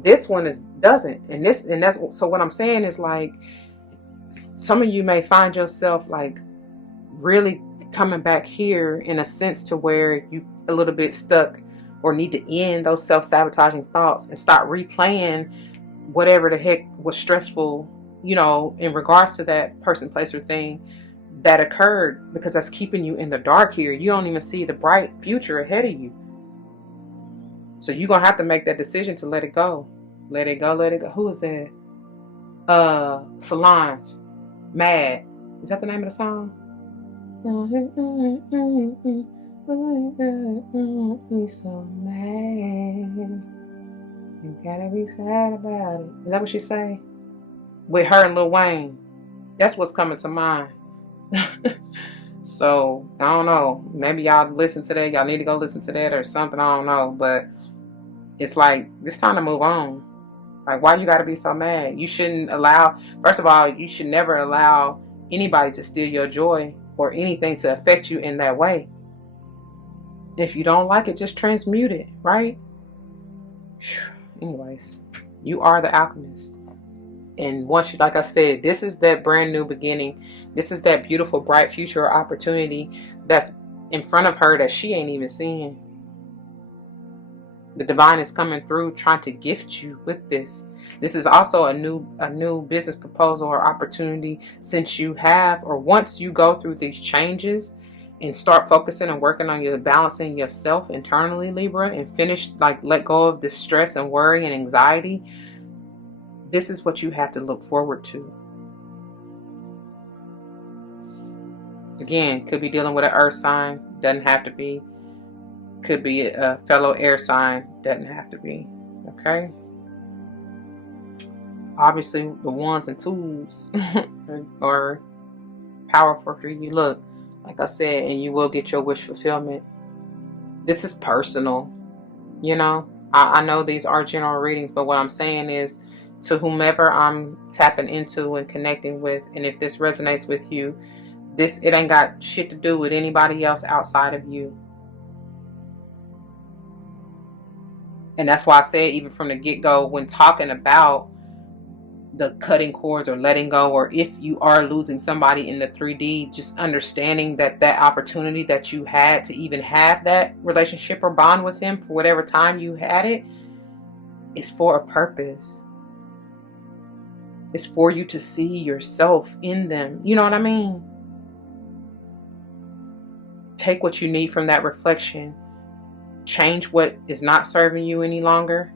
This one doesn't. And that's so what I'm saying is, like, some of you may find yourself like really coming back here in a sense to where you a little bit stuck, or need to end those self-sabotaging thoughts and start replaying whatever the heck was stressful, you know, in regards to that person, place, or thing that occurred, because that's keeping you in the dark here. You don't even see the bright future ahead of you. So you're going to have to make that decision to let it go. Let it go, let it go. Who is that? Solange. Mad. Is that the name of the song? So mad. You gotta be sad about it. Is that what she say? With her and Lil Wayne. That's what's coming to mind. So I don't know, maybe y'all listen to that, y'all need to go listen to that or something, I don't know, but it's like, it's time to move on. Like, why you gotta be so mad? You shouldn't allow, first of all, you should never allow anybody to steal your joy or anything to affect you in that way. If you don't like it, just transmute it, right? Anyways, you are the alchemist. And once you, like I said, this is that brand new beginning. This is that beautiful, bright future or opportunity that's in front of her that she ain't even seeing. The divine is coming through, trying to gift you with this. This is also a new business proposal or opportunity, since you have, or once you go through these changes and start focusing and working on your balancing yourself internally, Libra, and finish, like, let go of this stress and worry and anxiety. This is what you have to look forward to. Again, could be dealing with an earth sign, doesn't have to be. Could be a fellow air sign, doesn't have to be. Okay? obviously the ones and twos are powerful for you. Look, like I said, and you will get your wish fulfillment. This is personal, you know. I know these are general readings, but what I'm saying is, to whomever I'm tapping into and connecting with, and if this resonates with you, it ain't got shit to do with anybody else outside of you. And that's why I said, even from the get-go, when talking about the cutting cords or letting go, or if you are losing somebody in the 3D, just understanding that opportunity that you had to even have that relationship or bond with them for whatever time you had it is for a purpose. It's for you to see yourself in them. You know what I mean? Take what you need from that reflection. Change what is not serving you any longer.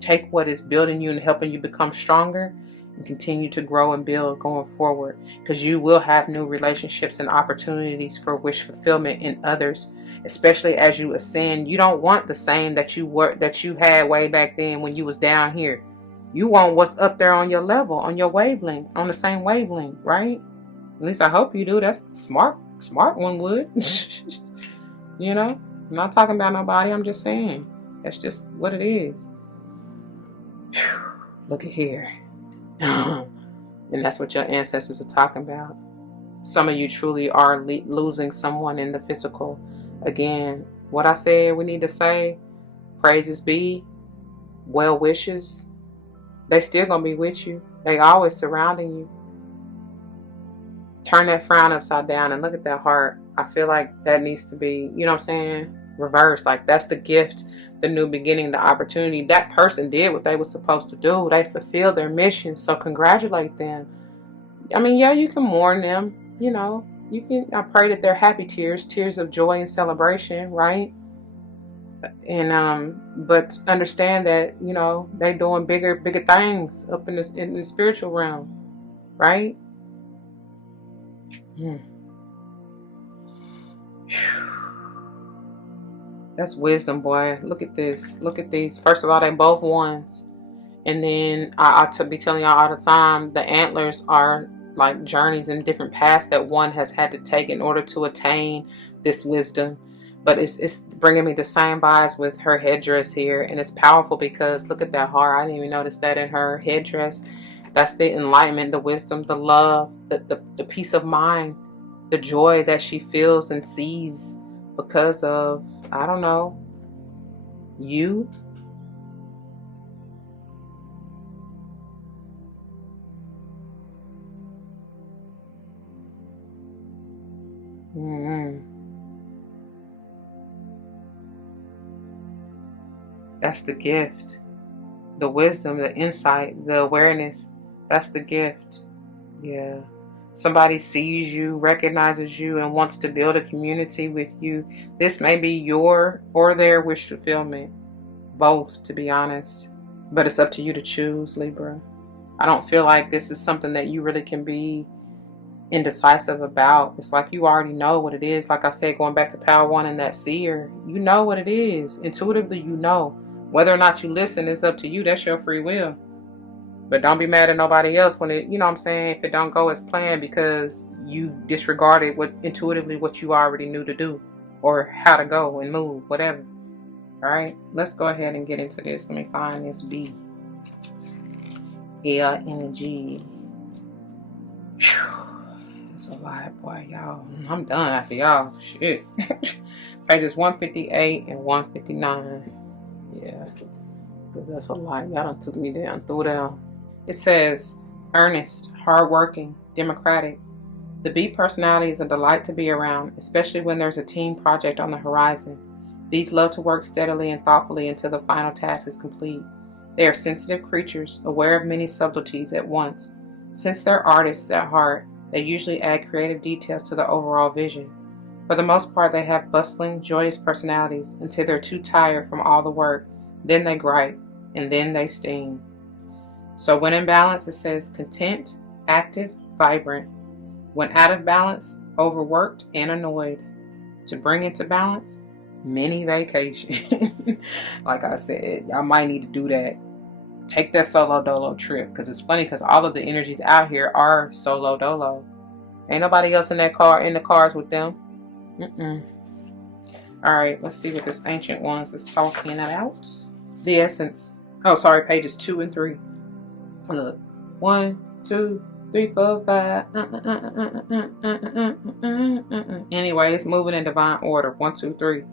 Take what is building you and helping you become stronger, and continue to grow and build going forward, because you will have new relationships and opportunities for wish fulfillment in others, especially as you ascend. You don't want the same that you had way back then when you was down here. You want what's up there on your level, on your wavelength, on the same wavelength, right? At least I hope you do. That's smart one would. You know, I'm not talking about nobody. I'm just saying that's just what it is. Look at here. And that's what your ancestors are talking about. Some of you truly are losing someone in the physical. Again, what I said we need to say, praises be, well wishes. They still gonna be with you. They always surrounding you. Turn that frown upside down and look at that heart. I feel like that needs to be, you know what I'm saying, reversed. Like, that's the gift, the new beginning, the opportunity. That person did what they were supposed to do. They fulfilled their mission. So congratulate them. I mean, yeah, you can mourn them. You know, you can. I pray that they're happy tears of joy and celebration, right? And but understand that, you know, they doing bigger things up in the spiritual realm, right? That's wisdom, boy. Look at this. Look at these. First of all, they both ones. And then I be telling y'all all the time, the antlers are like journeys in different paths that one has had to take in order to attain this wisdom. But it's bringing me the same vibes with her headdress here. And it's powerful because look at that heart. I didn't even notice that in her headdress. That's the enlightenment, the wisdom, the love, the peace of mind, the joy that she feels and sees because of, I don't know, you. That's the gift. The wisdom, the insight, the awareness. That's the gift. Yeah. Somebody sees you, recognizes you, and wants to build a community with you. This may be your or their wish fulfillment. Both, to be honest. But it's up to you to choose, Libra. I don't feel like this is something that you really can be indecisive about. It's like you already know what it is. Like I said, going back to Power One and that seer, you know what it is. Intuitively, you know. Whether or not you listen is up to you. That's your free will. But don't be mad at nobody else when it, you know what I'm saying, if it don't go as planned because you disregarded intuitively what you already knew to do or how to go and move, whatever. All right, let's go ahead and get into this. Let me find this B. Air energy. That's a lot, boy, y'all. I'm done after y'all. Shit. Pages 158 and 159. Yeah, because that's a lot. Y'all done took me down, threw down. It says, earnest, hardworking, democratic. The B personality is a delight to be around, especially when there's a team project on the horizon. Bees love to work steadily and thoughtfully until the final task is complete. They are sensitive creatures, aware of many subtleties at once. Since they're artists at heart, they usually add creative details to the overall vision. For the most part, they have bustling, joyous personalities until they're too tired from all the work. Then they gripe, and then they sting. So when in balance, it says content, active, vibrant. When out of balance, overworked and annoyed. To bring it to balance, mini vacation. Like I said, y'all might need to do that. take that solo dolo trip, because it's funny because all of the energies out here are solo dolo. Ain't nobody else in that car, in the cars with them. All right, let's see what this Ancient Ones is talking about. The essence. Oh, sorry, pages 2 and 3. Look, 1, 2, 3, 4, 5. Anyway, it's moving in divine order. 1, 2, 3.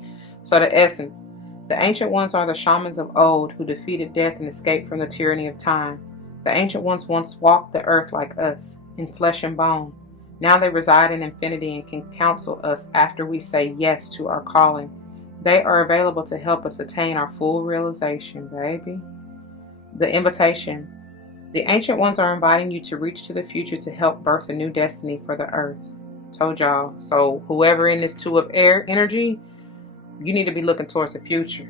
So the essence. The Ancient Ones are the shamans of old who defeated death and escaped from the tyranny of time. The Ancient Ones once walked the earth like us, in flesh and bone. Now they reside in infinity and can counsel us after we say yes to our calling. They are available to help us attain our full realization, baby. The invitation. The Ancient Ones are inviting you to reach to the future to help birth a new destiny for the earth. Told y'all. So whoever in this 2 of air energy, you need to be looking towards the future.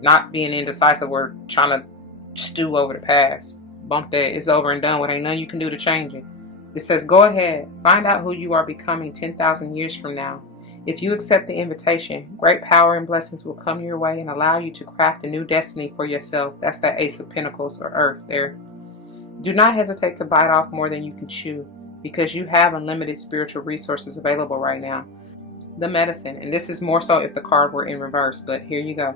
Not being indecisive or trying to stew over the past. Bump that. It's over and done with. Ain't nothing you can do to change it. It says, go ahead. Find out who you are becoming 10,000 years from now. If you accept the invitation, great power and blessings will come your way and allow you to craft a new destiny for yourself. That's that Ace of Pentacles or Earth there. Do not hesitate to bite off more than you can chew, because you have unlimited spiritual resources available right now. The medicine, and this is more so if the card were in reverse, but here you go.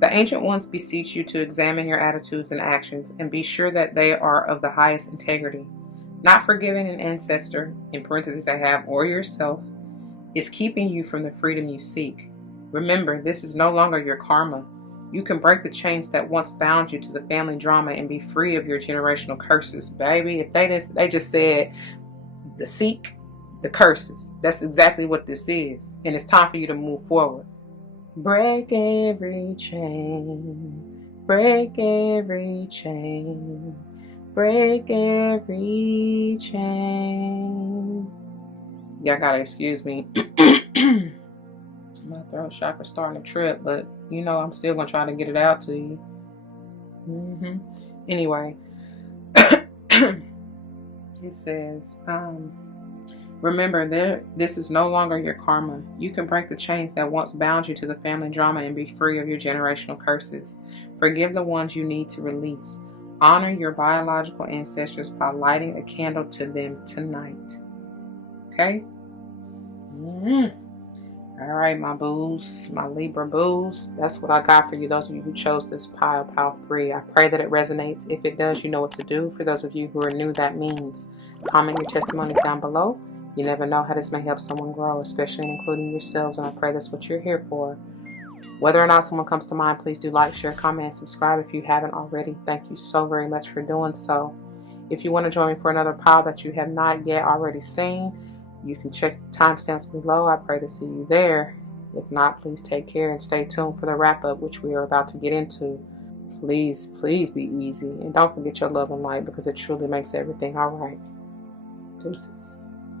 The Ancient Ones beseech you to examine your attitudes and actions and be sure that they are of the highest integrity. Not forgiving an ancestor, in parentheses I have, or yourself, is keeping you from the freedom you seek. Remember, this is no longer your karma. You can break the chains that once bound you to the family drama and be free of your generational curses. Baby, if they just said the seek, the curses. That's exactly what this is. And it's time for you to move forward. Break every chain. Break every chain. Break every chain. Y'all gotta excuse me. My throat chakra starting to trip, but you know I'm still gonna try to get it out to you. Anyway, it says, remember, this is no longer your karma. You can break the chains that once bound you to the family drama and be free of your generational curses. Forgive the ones you need to release. Honor your biological ancestors by lighting a candle to them tonight. Okay? All right, my boos, my Libra boos. That's what I got for you, those of you who chose this pile 3. I pray that it resonates. If it does, you know what to do. For those of you who are new, that means comment your testimony down below. You never know how this may help someone grow, especially including yourselves, and I pray that's what you're here for. Whether or not someone comes to mind, please do like, share, comment, and subscribe if you haven't already. Thank you so very much for doing so. If you want to join me for another pile that you have not yet already seen, you can check timestamps below. I pray to see you there. If not, please take care and stay tuned for the wrap-up, which we are about to get into. Please, please be easy. And don't forget your love and light, because it truly makes everything all right. Deuces.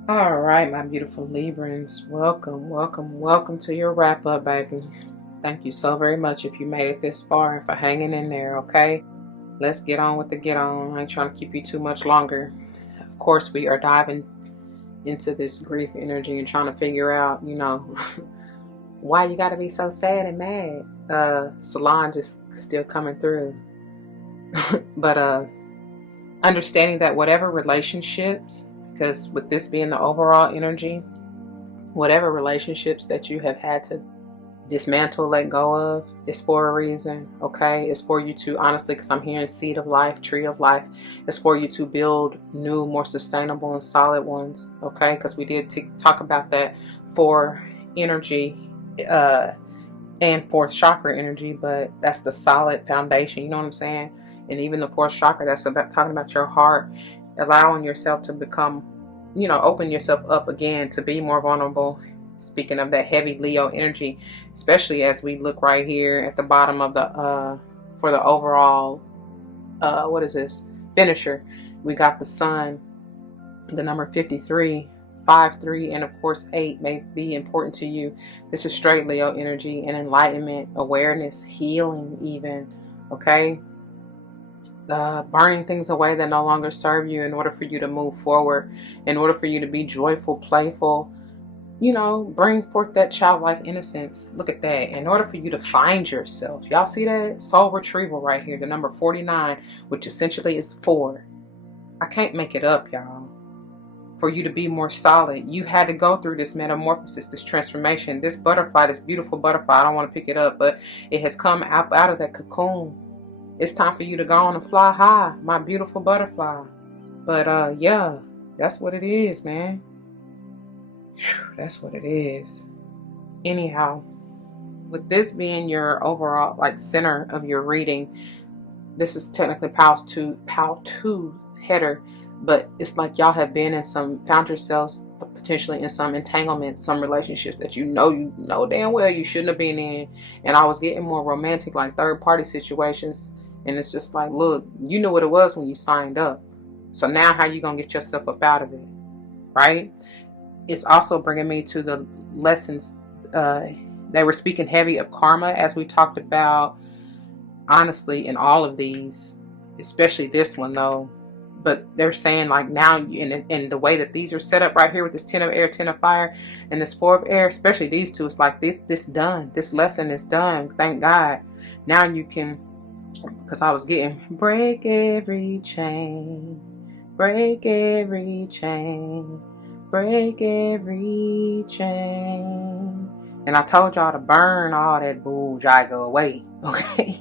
All right, my beautiful Librans. Welcome, welcome, welcome to your wrap-up, baby. Thank you so very much if you made it this far and for hanging in there, okay? Let's get on with the get on. I ain't trying to keep you too much longer. Of course, we are diving into this grief energy and trying to figure out, you know, why you got to be so sad and mad. Salon just still coming through. But understanding that whatever relationships, because with this being the overall energy, whatever relationships that you have had to dismantle, let go of, it's for a reason, okay? It's for you to, honestly, because I'm hearing seed of life, tree of life, it's for you to build new, more sustainable and solid ones, okay? Because we did talk about that for energy and fourth chakra energy, but that's the solid foundation, you know what I'm saying? And even the fourth chakra, that's about talking about your heart, allowing yourself to become, you know, open yourself up again to be more vulnerable. Speaking of that heavy Leo energy, especially as we look right here at the bottom of the for the overall what is this finisher, we got the sun, the number 53, 5, 3, and of course 8 may be important to you. This is straight Leo energy and enlightenment, awareness, healing even, okay? Burning things away that no longer serve you in order for you to move forward, in order for you to be joyful, playful, bring forth that childlike innocence. Look at that. In order for you to find yourself, y'all see that? Soul retrieval right here, the number 49, which essentially is 4. I can't make it up, y'all. For you to be more solid, you had to go through this metamorphosis, this transformation. This butterfly, this beautiful butterfly, I don't want to pick it up, but it has come out of that cocoon. It's time for you to go on and fly high, my beautiful butterfly. But yeah, that's what it is, man. That's what it is. Anyhow, with this being your overall center of your reading, this is technically Pal 2 header, but it's like y'all have found yourselves potentially in some entanglement, some relationships that you know damn well you shouldn't have been in. And I was getting more romantic, like third party situations. And it's just like, look, you knew what it was when you signed up. So now how you gonna get yourself up out of it, right? It's also bringing me to the lessons. They were speaking heavy of karma, as we talked about, honestly, in all of these, especially this one though. But they're saying like now in the way that these are set up right here with this 10 of air, 10 of fire, and this 4 of air, especially these two, it's like this done. This lesson is done. Thank God. Now you can, because I was getting break every chain, break every chain, break every chain. And I told y'all to burn all that bull jagger away, okay?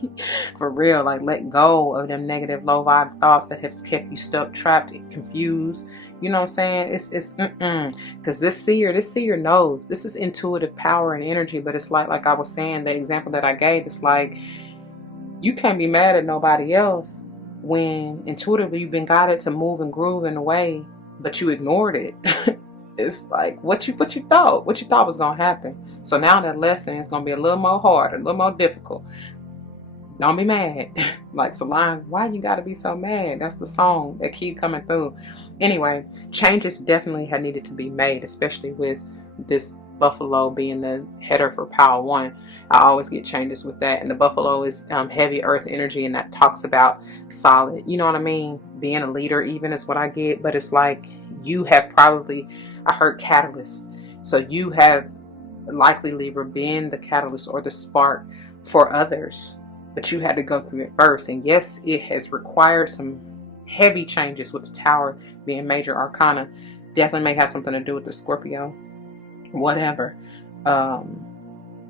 For real, like let go of them negative, low vibe thoughts that have kept you stuck, trapped, confused. You know what I'm saying? It's because this seer knows. This is intuitive power and energy, but it's like I was saying, the example that I gave, it's like you can't be mad at nobody else when intuitively you've been guided to move and groove in a way, but you ignored it. It's like what you thought was gonna happen. So now that lesson is gonna be a little more hard, a little more difficult. Don't be mad. Like Salon, why you gotta be so mad? That's the song that keep coming through. Anyway, changes definitely had needed to be made, especially with this buffalo being the header for Power 1. I always get changes with that. And the buffalo is heavy earth energy, and that talks about solid, you know what I mean? Being a leader even is what I get. But it's like you have probably, I heard catalyst. So you have likely, Libra, been the catalyst or the spark for others. But you had to go through it first. And yes, it has required some heavy changes with the Tower being major arcana. Definitely may have something to do with the Scorpio. Whatever.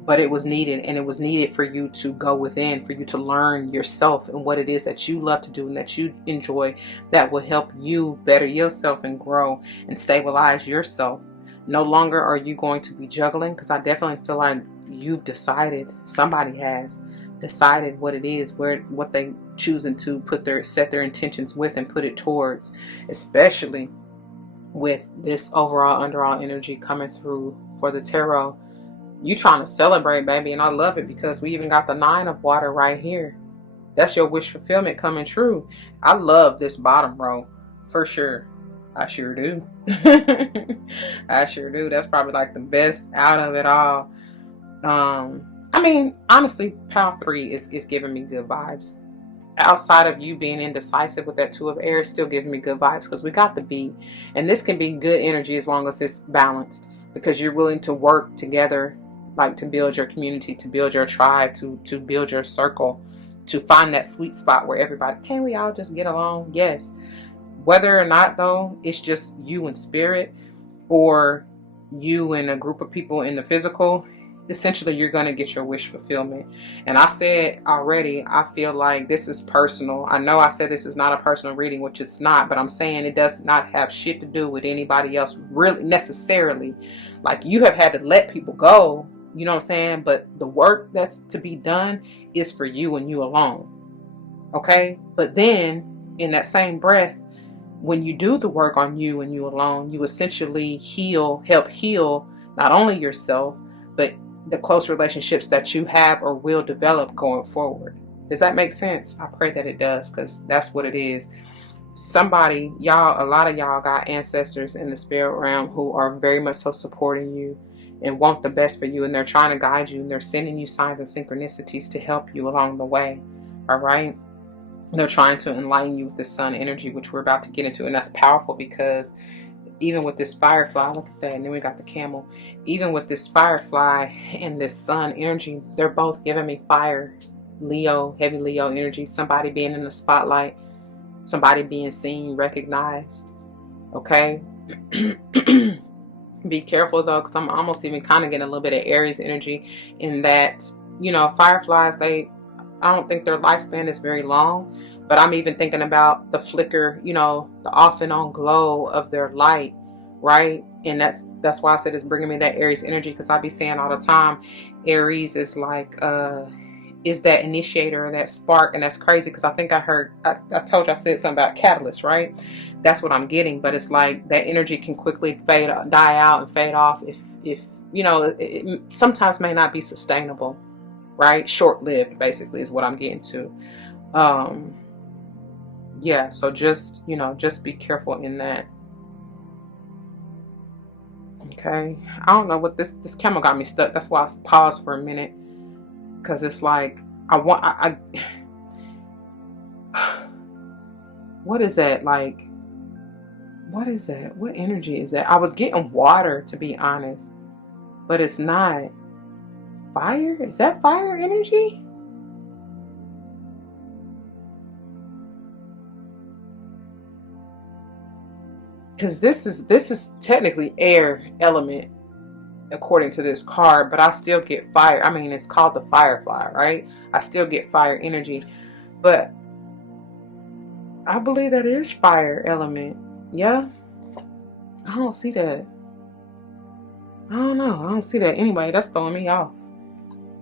But it was needed, and it was needed for you to go within, for you to learn yourself and what it is that you love to do and that you enjoy, that will help you better yourself and grow and stabilize yourself. No longer are you going to be juggling, because I definitely feel like you've decided, somebody has decided what it is, what they choosing to set their intentions with and put it towards, especially with this overall underall energy coming through for the tarot. You trying to celebrate, baby, and I love it because we even got the 9 of water right here. That's your wish fulfillment coming true. I love this bottom row for sure. I sure do. I sure do. That's probably like the best out of it all. I mean, honestly, Power 3 is giving me good vibes. Outside of you being indecisive with that 2 of air, it's still giving me good vibes because we got the B. And this can be good energy as long as it's balanced, because you're willing to work together, like to build your community, to build your tribe, to build your circle, to find that sweet spot where everybody, can we all just get along? Yes. Whether or not though, it's just you in spirit or you and a group of people in the physical, essentially you're going to get your wish fulfillment. And I said already, I feel like this is personal. I know I said this is not a personal reading, which it's not, but I'm saying it does not have shit to do with anybody else really necessarily. Like you have had to let people go, you know what I'm saying? But the work that's to be done is for you and you alone. Okay? But then in that same breath, when you do the work on you and you alone, you essentially help heal not only yourself, but the close relationships that you have or will develop going forward. Does that make sense? I pray that it does, because that's what it is. Somebody, y'all, a lot of y'all got ancestors in the spirit realm who are very much so supporting you and want the best for you, and they're trying to guide you, and they're sending you signs and synchronicities to help you along the way. All right? They're trying to enlighten you with the sun energy, which we're about to get into, and that's powerful because even with this firefly, look at that. And then we got the camel. Even with this firefly and this sun energy, they're both giving me fire, Leo, heavy Leo energy. Somebody being in the spotlight, somebody being seen, recognized. Okay. Be careful though, because I'm almost even kind of getting a little bit of Aries energy in that, you know, fireflies, I don't think their lifespan is very long, but I'm even thinking about the flicker, you know, the off and on glow of their light, right? And that's why I said it's bringing me that Aries energy, because I be saying all the time, Aries is like, is that initiator or that spark. And that's crazy, because I think I told you I said something about catalyst, right? That's what I'm getting. But it's like that energy can quickly die out and fade off if you know, it sometimes may not be sustainable, right? Short-lived, basically, is what I'm getting to. Yeah, so just, you know, just be careful in that. Okay, I don't know what this camera got me stuck. That's why I paused for a minute, because it's like I what is that? Like, what is that? What energy is that? I was getting water, to be honest, but it's not. Fire? Is that fire energy? Because this is technically air element according to this card, but I still get fire. I mean, it's called the firefly, right? I still get fire energy, but I believe that is fire element. Yeah, I don't see that. I don't know. I don't see that. Anyway, that's throwing me off.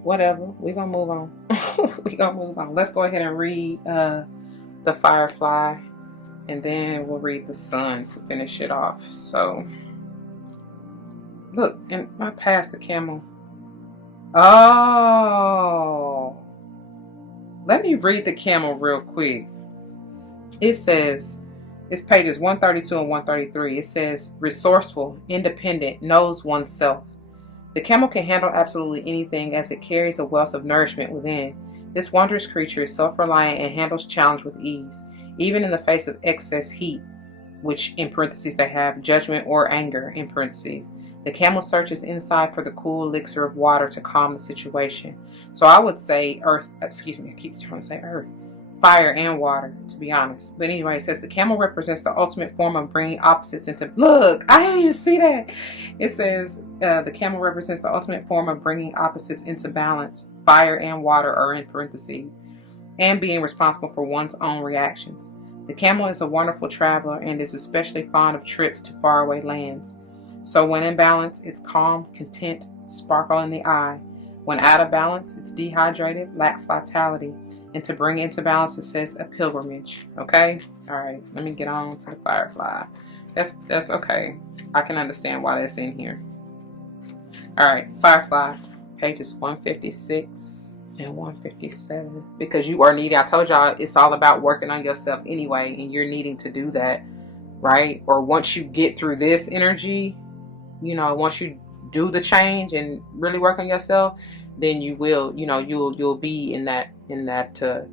Whatever. We're gonna move on. We're gonna move on. Let's go ahead and read the firefly, and then we'll read the sun to finish it off. So look, and I passed the camel. Oh, let me read the camel real quick. It says, it's pages 132 and 133. It says, resourceful, independent, knows oneself. The camel can handle absolutely anything, as it carries a wealth of nourishment within. This wondrous creature is self-reliant and handles challenge with ease, even in the face of excess heat, which in parentheses they have judgment or anger in parentheses. The camel searches inside for the cool elixir of water to calm the situation. So I would say earth, excuse me, I keep trying to say earth, fire and water, to be honest. But anyway, it says the camel represents the ultimate form of bringing opposites into, look, I didn't even see that. It says the camel represents the ultimate form of bringing opposites into balance. Fire and water are in parentheses, and being responsible for one's own reactions. The camel is a wonderful traveler and is especially fond of trips to faraway lands. So when in balance, it's calm, content, sparkle in the eye. When out of balance, it's dehydrated, lacks vitality. And to bring it into balance, it says a pilgrimage. Okay? All right, let me get on to the firefly. That's okay. I can understand why that's in here. All right, firefly, pages 156 and 157. Because you are needing, I told y'all, it's all about working on yourself anyway, and you're needing to do that, right? Or once you get through this energy, you know, once you do the change and really work on yourself, then you will, you know, you'll be in that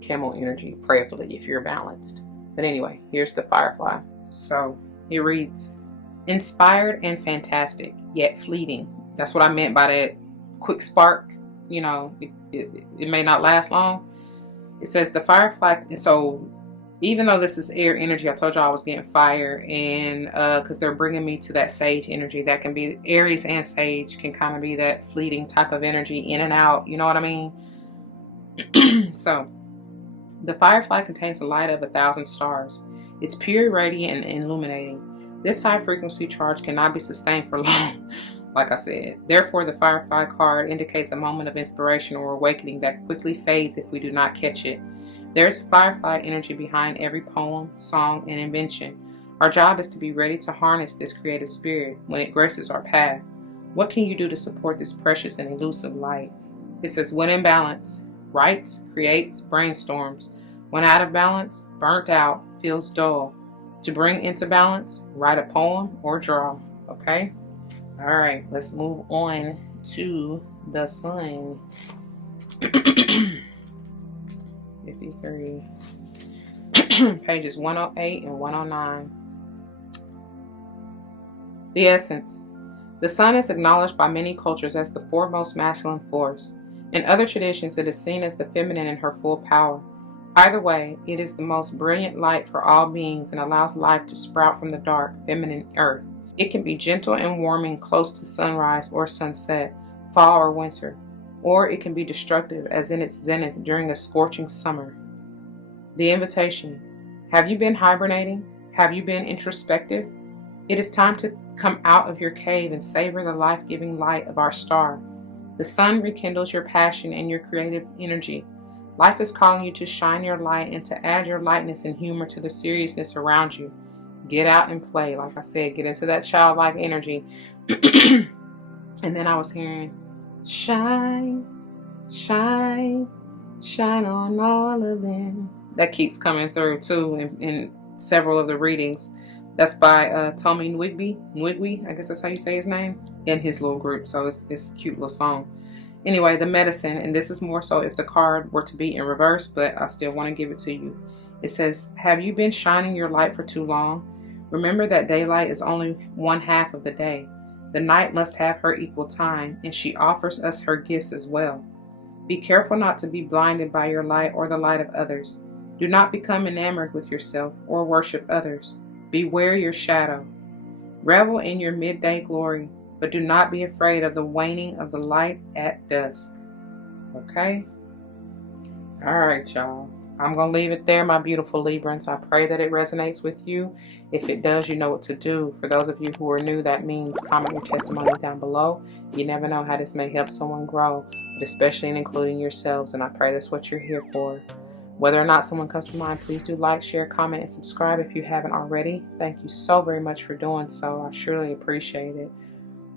camel energy, prayerfully, if you're balanced. But anyway, here's the firefly. So it reads, inspired and fantastic, yet fleeting. That's what I meant by that quick spark. You know, it may not last long. It says the firefly, and so even though this is air energy, I told you I was getting fire, and because they're bringing me to that sage energy. That can be Aries and sage, can kind of be that fleeting type of energy, in and out, you know what I mean? So the firefly contains the light of 1,000 stars. It's pure, radiant, and illuminating. This high frequency charge cannot be sustained for long, like I said. Therefore, the firefly card indicates a moment of inspiration or awakening that quickly fades if we do not catch it. There's firefly energy behind every poem, song, and invention. Our job is to be ready to harness this creative spirit when it graces our path. What can you do to support this precious and elusive light? It says, when in balance, writes, creates, brainstorms. When out of balance, burnt out, feels dull. To bring into balance, write a poem or draw. Okay? All right, let's move on to the sun. 53. Pages 108 and 109. The essence. The sun is acknowledged by many cultures as the foremost masculine force. In other traditions, it is seen as the feminine in her full power. Either way, it is the most brilliant light for all beings and allows life to sprout from the dark, feminine earth. It can be gentle and warming close to sunrise or sunset, fall or winter, or it can be destructive as in its zenith during a scorching summer. The invitation. Have you been hibernating? Have you been introspective? It is time to come out of your cave and savor the life-giving light of our star. The sun rekindles your passion and your creative energy. Life is calling you to shine your light and to add your lightness and humor to the seriousness around you. Get out and play. Like I said, get into that childlike energy. And then I was hearing, shine, shine, shine on all of them. That keeps coming through too in several of the readings. That's by Tommy Nwigwe, I guess that's how you say his name, in his little group. So it's a cute little song. Anyway, the medicine, and this is more so if the card were to be in reverse, but I still want to give it to you. It says, have you been shining your light for too long? Remember that daylight is only one half of the day. The night must have her equal time, and she offers us her gifts as well. Be careful not to be blinded by your light or the light of others. Do not become enamored with yourself or worship others. Beware your shadow. Revel in your midday glory, but do not be afraid of the waning of the light at dusk. Okay? All right, y'all. I'm going to leave it there, my beautiful Librans. I pray that it resonates with you. If it does, you know what to do. For those of you who are new, that means comment your testimony down below. You never know how this may help someone grow, but especially in including yourselves, and I pray that's what you're here for. Whether or not someone comes to mind, please do like, share, comment, and subscribe if you haven't already. Thank you so very much for doing so. I surely appreciate it.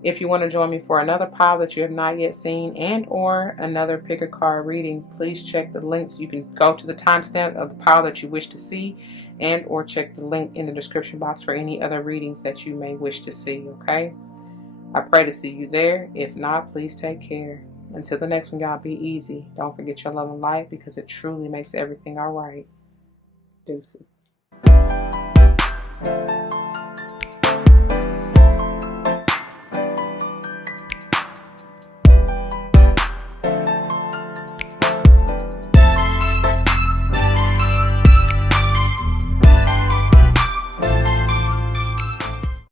If you want to join me for another pile that you have not yet seen and or another pick a card reading, please check the links. You can go to the timestamp of the pile that you wish to see and or check the link in the description box for any other readings that you may wish to see, okay? I pray to see you there. If not, please take care. Until the next one, y'all, be easy. Don't forget your love and light because it truly makes everything all right. Deuces.